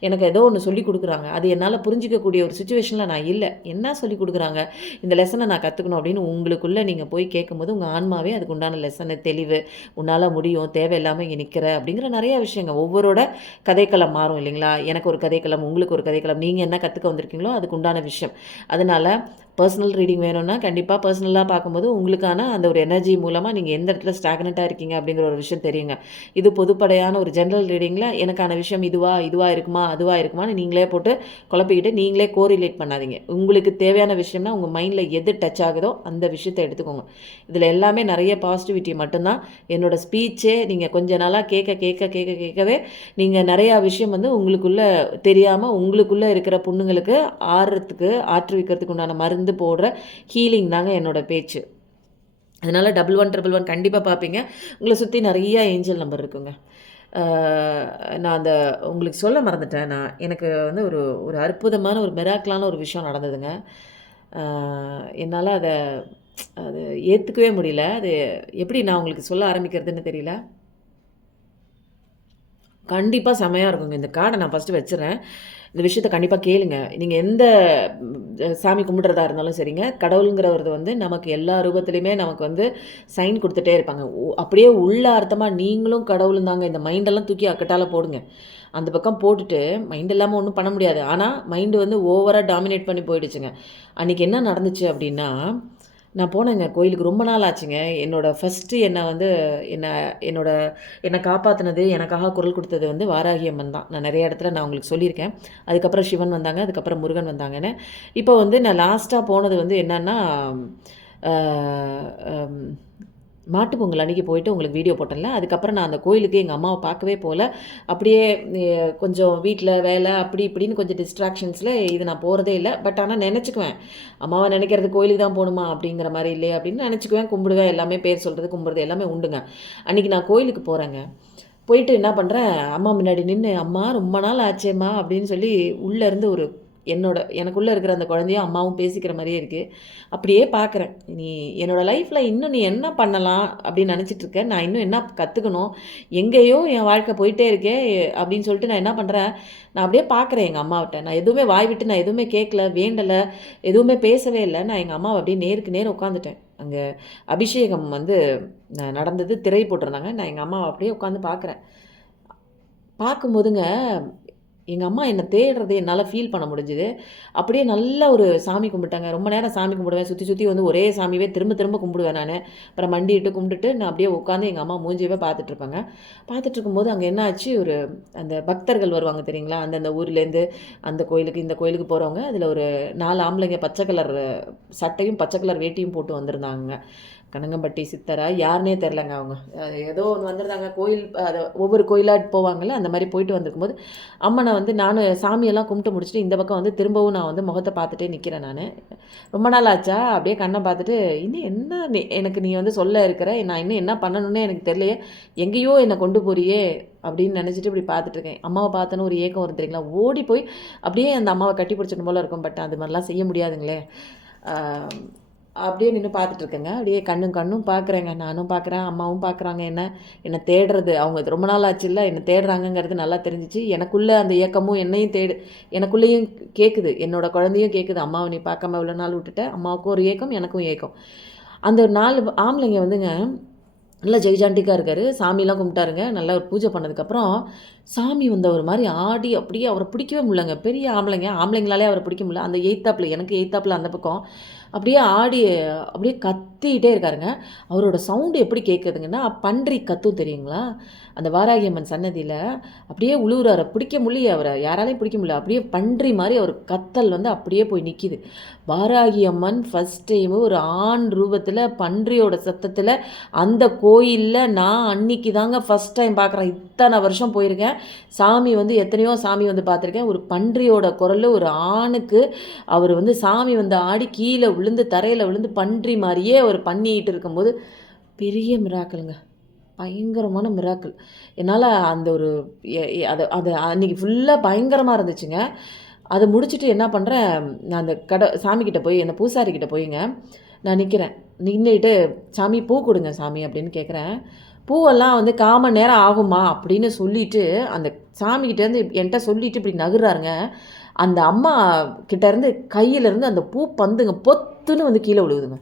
எனக்கு ஏதோ ஒன்று சொல்லி கொடுக்குறாங்க, அது என்னால் புரிஞ்சிக்கக்கூடிய ஒரு சுச்சுவேஷனில் நான் இல்லை, என்ன சொல்லி கொடுக்குறாங்க, இந்த லெசனை நான் கற்றுக்கணும் அப்படின்னு உங்களுக்குள்ளே நீங்கள் போய் கேட்கும்போது உங்கள் ஆன்மாவே அதுக்கு உண்டான லெசனை, தெளிவு, உன்னால் முடியும், தேவையில்லாமல் இங்கே நிற்கிற அப்படிங்கிற நிறையா விஷயங்கள். ஒவ்வொருட கதைக்களம் மாறும் இல்லைங்களா? எனக்கு ஒரு கதைக்களம், உங்களுக்கு ஒரு கதைக்களம், நீங்கள் என்ன கற்றுக்க வந்திருக்கீங்களோ அதுக்கு உண்டான விஷயம். அதனால் பர்சனல் ரீடிங் வேணும்னா கண்டிப்பாக பர்சனலாக பார்க்கும்போது உங்களுக்கான அந்த ஒரு எனர்ஜி மூலமாக நீங்கள் எந்த இடத்துல ஸ்டாக்னண்ட்டாக இருக்கீங்க அப்படிங்கிற ஒரு விஷயம் தெரியுங்க. இது பொதுப்படையான ஒரு ஜென்ரல் ரீடிங்கில் எனக்கான விஷயம் இதுவாக இருக்குமா அதுவாக இருக்குமான்னு நீங்களே போட்டு குழப்பிக்கிட்டு நீங்களே கோரிலேட் பண்ணாதீங்க. உங்களுக்கு தேவையான விஷயம்னா உங்கள் மைண்டில் எது டச் ஆகுதோ அந்த விஷயத்தை எடுத்துக்கோங்க. இதில் எல்லாமே நிறைய பாசிட்டிவிட்டி மட்டும்தான். என்னோடய ஸ்பீச்சே நீங்கள் கொஞ்ச நாளாக கேட்கவே நீங்கள் நிறையா விஷயம் வந்து உங்களுக்குள்ளே தெரியாமல் உங்களுக்குள்ளே இருக்கிற புண்ணுங்களுக்கு ஆற்றுவிக்கிறதுக்கு உண்டான மருந்து போடுற ஹீலிங் தாங்க என்னோடய பேச்சு. அதனால் 1111 கண்டிப்பாக பார்ப்பீங்க. உங்களை சுற்றி நிறைய ஏஞ்சல் நம்பர் இருக்குங்க. நான் அந்த உங்களுக்கு சொல்ல மறந்துட்டேன். எனக்கு வந்து ஒரு ஒரு அற்புதமான ஒரு மிராக்கிளான ஒரு விஷயம் நடந்ததுங்க. என்னால் அது ஏற்றுக்கவே முடியல. அது எப்படி நான் உங்களுக்கு சொல்ல ஆரம்பிக்கிறதுன்னு தெரியல. கண்டிப்பாக செமையாக இருக்குங்க. இந்த கார்டை நான் ஃபஸ்ட்டு வச்சுறேன். இந்த விஷயத்த கண்டிப்பாக கேளுங்க. நீங்கள் எந்த சாமி கும்பிட்றதா இருந்தாலும் சரிங்க, கடவுளுங்கிறவர் வந்து நமக்கு எல்லா ரூபத்துலையுமே நமக்கு வந்து சைன் கொடுத்துட்டே இருப்பாங்க. அப்படியே உள்ள அர்த்தமாக நீங்களும் கடவுளும் தாங்க. இந்த மைண்டெல்லாம் தூக்கி அக்கட்டால போடுங்க. அந்த பக்கம் போட்டுட்டு மைண்ட் இல்லாமல் ஒன்றும் பண்ண முடியாது. ஆனால் மைண்டு வந்து ஓவராக டாமினேட் பண்ணி போயிடுச்சுங்க. அன்றைக்கி என்ன நடந்துச்சு அப்படின்னா, நான் போனேங்க கோயிலுக்கு. ரொம்ப நாள் ஆச்சுங்க. ஃபஸ்ட்டு என்னை காப்பாற்றினது, எனக்காக குரல் கொடுத்தது வந்து வாராகி அம்மன் தான். நான் நிறைய இடத்துல நான் உங்களுக்கு சொல்லியிருக்கேன். அதுக்கப்புறம் சிவன் வந்தாங்க, அதுக்கப்புறம் முருகன் வந்தாங்கன்னு. இப்போ வந்து நான் லாஸ்ட்டாக போனது வந்து என்னன்னா, மாட்டு பொங்கல் அன்றைக்கி போயிட்டு உங்களுக்கு வீடியோ போட்டேன்ல. அதுக்கப்புறம் நான் அந்த கோயிலுக்கு எங்கள் அம்மாவை பார்க்கவே போகல. அப்படியே கொஞ்சம் வீட்டில் வேலை அப்படி இப்படின்னு கொஞ்சம் டிஸ்ட்ராக்ஷன்ஸில் இது நான் போகிறதே இல்லை. பட் ஆனால் நினச்சிக்குவேன், அம்மாவை நினைக்கிறது கோயிலுக்கு தான் போகணுமா அப்படிங்கிற மாதிரி இல்லையே அப்படின்னு நினச்சிக்குவேன். கும்பிடுவேன், எல்லாமே பேர் சொல்கிறது கும்பிடுறது எல்லாமே உண்டுங்க. அன்றைக்கி நான் கோயிலுக்கு போகிறேங்க. போயிட்டு என்ன பண்ணுறேன், அம்மா முன்னாடி நின்று, அம்மா ரொம்ப நாள் ஆச்சேம்மா அப்படின்னு சொல்லி உள்ளேருந்து எனக்குள்ளே இருக்கிற அந்த குழந்தையும் அம்மாவும் பேசிக்கிற மாதிரியே இருக்குது. அப்படியே பார்க்குறேன். என்னோடய லைஃப்பில் இன்னும் நீ என்ன பண்ணலாம் அப்படின்னு நினச்சிட்ருக்க, நான் இன்னும் என்ன கற்றுக்கணும், எங்கேயோ என் வாழ்க்கை போயிட்டே இருக்கே அப்படின்னு சொல்லிட்டு நான் என்ன பண்ணுறேன், நான் அப்படியே பார்க்குறேன் எங்கள் அம்மாவிட்ட. நான் எதுவுமே வாய் விட்டு நான் எதுவுமே கேட்கல, வேண்டலை, எதுவுமே பேசவே இல்லை. நான் எங்கள் அம்மாவை அப்படியே நேருக்கு நேர் உட்காந்துட்டேன். அங்கே அபிஷேகம் வந்து நடந்தது, திரை போட்டிருந்தாங்க. நான் எங்கள் அம்மாவை அப்படியே உட்காந்து பார்க்குறேன். பார்க்கும்போதுங்க எங்கள் அம்மா என்னை தேடுறது என்னால் ஃபீல் பண்ண முடிஞ்சுது. அப்படியே நல்ல ஒரு சாமி கும்பிட்டாங்க. ரொம்ப நேரம் சாமி கும்பிடுவேன். சுற்றி வந்து ஒரே சாமியவே திரும்ப திரும்ப கும்பிடுவேன் நான். அப்புறம் மண்டிட்டு கும்பிட்டுட்டு நான் அப்படியே உட்காந்து எங்கள் அம்மா மூஞ்சியவே பார்த்துட்ருப்பேங்க. பார்த்துட்டு இருக்கும்போது அங்கே என்ன ஆச்சு, அந்த பக்தர்கள் வருவாங்க தெரியுங்களா, அந்தந்த ஊர்லேருந்து அந்த கோயிலுக்கு இந்த கோயிலுக்கு போகிறவங்க. அதில் ஒரு 4 ஆம்பளைங்க பச்சை கலர் சட்டையும் பச்சை கலர் வேட்டியும் போட்டு வந்திருந்தாங்க. கனகம்பட்டி சித்தரா யாருனே தெரிலங்க அவங்க. ஏதோ ஒன்று வந்திருந்தாங்க. கோயில் அதை ஒவ்வொரு கோயிலாக போவாங்கள்ல, அந்த மாதிரி போயிட்டு வந்திருக்கும்போது அம்மனை வந்து நானும் சாமியெல்லாம் கும்பிட்டு முடிச்சுட்டு இந்த பக்கம் வந்து திரும்பவும் நான் வந்து முகத்தை பார்த்துட்டே நிற்கிறேன். நான் ரொம்ப நாள் ஆச்சா அப்படியே கண்ணை பார்த்துட்டு, இன்னும் என்ன எனக்கு நீ வந்து சொல்ல இருக்கிற, நான் இன்னும் என்ன பண்ணணுன்னே எனக்கு தெரியலையே, எங்கேயோ என்னை கொண்டு போறியே அப்படின்னு நினச்சிட்டு இப்படி பார்த்துட்ருக்கேன். அம்மாவை பார்த்தோன்னு ஒரு ஏக்கம் வரும் தெரியுங்களா, ஓடி போய் அப்படியே அந்த அம்மாவை கட்டி பிடிச்சிட்டு போல இருக்கும். பட் அது மாதிரிலாம் செய்ய முடியாதுங்களே. அப்படியே நின்று பார்த்துட்ருக்கேங்க. அப்படியே கண்ணும் பார்க்குறேங்க. நானும் பார்க்குறேன், அம்மாவும் பார்க்குறாங்க. என்னை தேடுறது, அவங்க ரொம்ப நாள் ஆச்சுல்ல என்னை தேடுறாங்கங்கிறது நல்லா தெரிஞ்சிச்சு. எனக்குள்ளே அந்த ஏக்கமும் எனக்குள்ளேயும் கேட்குது, என்னோடய குழந்தையும் கேட்குது, அம்மாவை நீ பார்க்காம இவ்வளோ நாள் விட்டுட்டேன். அம்மாவுக்கும் ஒரு ஏக்கம், எனக்கும் ஏக்கம். அந்த 4 ஆம்பளைங்க வந்துங்க நல்லா ஜெய்ஜாண்டிக்காக இருக்கார். சாமியெல்லாம் கும்பிட்டாருங்க. நல்லா ஒரு பூஜை பண்ணதுக்கப்புறம் சாமி வந்து ஒரு மாதிரி ஆடி அப்படியே அவரை பிடிக்கவே முடியலங்க. பெரிய ஆம்பளைங்களாலே அவரை பிடிக்க முடியல. அந்த எனக்கு எய்த்தாப்பில் அந்த பக்கம் அப்படியே ஆடி அப்படியே கத்திக்கிட்டே இருக்காருங்க. அவரோட சவுண்டு எப்படி கேட்குதுங்கன்னா, பன்றி கத்தும் தெரியுங்களா, அந்த வாராகி அம்மன் சன்னதியில் அப்படியே உழுவுறாரு. பிடிக்க முடியல, அவரை யாராலையும் பிடிக்க முடியல. அப்படியே பன்றி மாதிரி அவர் கத்தல் வந்து அப்படியே போய் நிற்கிது. வாராகி அம்மன் ஃபஸ்ட் டைமு ஒரு ஆண் ரூபத்தில் பன்றியோட சத்தத்தில் அந்த கோயிலில் நான் அன்னைக்கு தாங்க ஃபஸ்ட் டைம் பார்க்குறேன். இத்தனை வருஷம் போயிருக்கேன், சாமி வந்து எத்தனையோ சாமி வந்து பார்த்துருக்கேன். ஒரு பன்றியோட குரல், ஒரு ஆணுக்கு அவர் வந்து சாமி வந்து ஆடி கீழே விழுந்து தரையில் விழுந்து பன்றி மாதிரியே அவர் பண்ணிக்கிட்டு இருக்கும்போது பெரிய மிராக்கலுங்க, பயங்கரமான மிராக்கிள். என்னால் அந்த ஒரு அது அன்றைக்கி ஃபுல்லாக பயங்கரமாக இருந்துச்சுங்க. அதை முடிச்சுட்டு என்ன பண்ணுறேன், நான் அந்த சாமிக்கிட்ட போய் அந்த பூசாரிக்கிட்ட போய்ங்க நான் நின்றுட்டு, சாமி பூ கொடுங்க சாமி அப்படின்னு கேட்குறேன். பூவெல்லாம் வந்து 1/4 மணி நேரம் ஆகுமா அப்படின்னு சொல்லிவிட்டு அந்த சாமிக்கிட்டேருந்து என்கிட்ட சொல்லிவிட்டு இப்படி நகுறாருங்க. அந்த அம்மா கிட்டேருந்து கையிலேருந்து அந்த பூ பந்துங்க பொத்துன்னு வந்து கீழே விழுவுதுங்க.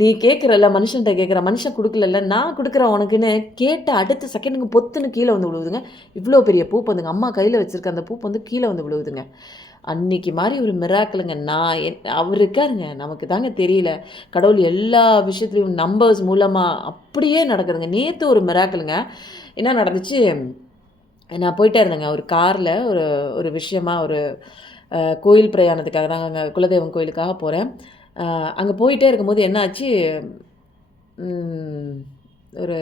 நீ கேட்குறல்ல, மனுஷன்கிட்ட கேட்குற, மனுஷன் கொடுக்கலல்ல, நான் கொடுக்குறேன் உனக்குன்னு கேட்ட அடுத்த செகண்டுங்க பொத்துன்னு கீழே வந்து விழுவுதுங்க. இவ்வளோ பெரிய பூ பந்துங்க, அம்மா கையில் வச்சுருக்க அந்த பூ வந்து கீழே வந்து விழுவுதுங்க. அன்னைக்கு மாதிரி ஒரு மிராக்கிளுங்க. அவர் இருக்காருங்க. நமக்கு தாங்க தெரியல. கடவுள் எல்லா விஷயத்துலையும் நம்பர்ஸ் மூலமாக அப்படியே நடக்குதுங்க. நேற்று ஒரு மிராக்கிளுங்க. என்ன நடந்துச்சு, நான் போயிட்டே இருந்தேங்க ஒரு காரில் ஒரு ஒரு விஷயமா ஒரு கோயில் பிரயாணத்துக்காக தான் அங்கே குலதெய்வம் கோயிலுக்காக போகிறேன். அங்கே போயிட்டே இருக்கும்போது என்ன ஆச்சு, ஒரு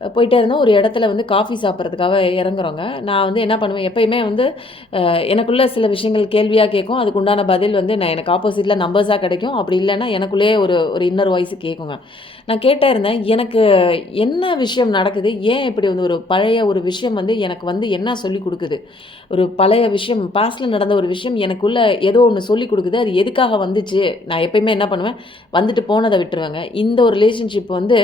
போயிட்டே இருந்தோம். ஒரு இடத்துல வந்து காஃபி சாப்பிட்றதுக்காக இறங்குறோங்க. நான் வந்து என்ன பண்ணுவேன், எப்பயுமே வந்து எனக்குள்ள சில விஷயங்கள் கேள்வியாக கேட்கும். அதுக்கு உண்டான பதில் வந்து எனக்கு ஆப்போசிட்டில் நம்பர்ஸாக கிடைக்கும். அப்படி இல்லைன்னா எனக்குள்ளேயே ஒரு ஒரு இன்னர் வாய்ஸ் கேட்குங்க. நான் கேட்டே இருந்தேன், எனக்கு என்ன விஷயம் நடக்குது? ஏன் இப்படி வந்து ஒரு பழைய ஒரு விஷயம் வந்து எனக்கு வந்து என்ன சொல்லிக் கொடுக்குது? ஒரு பழைய விஷயம், பாஸ்ட்டில் நடந்த ஒரு விஷயம் எனக்குள்ள ஏதோ ஒன்று சொல்லிக் கொடுக்குது. அது எதுக்காக வந்துச்சு? நான் எப்பயுமே என்ன பண்ணுவேன், வந்துட்டு போனதை விட்டுருவேங்க. இந்த ஒரு ரிலேஷன்ஷிப் வந்து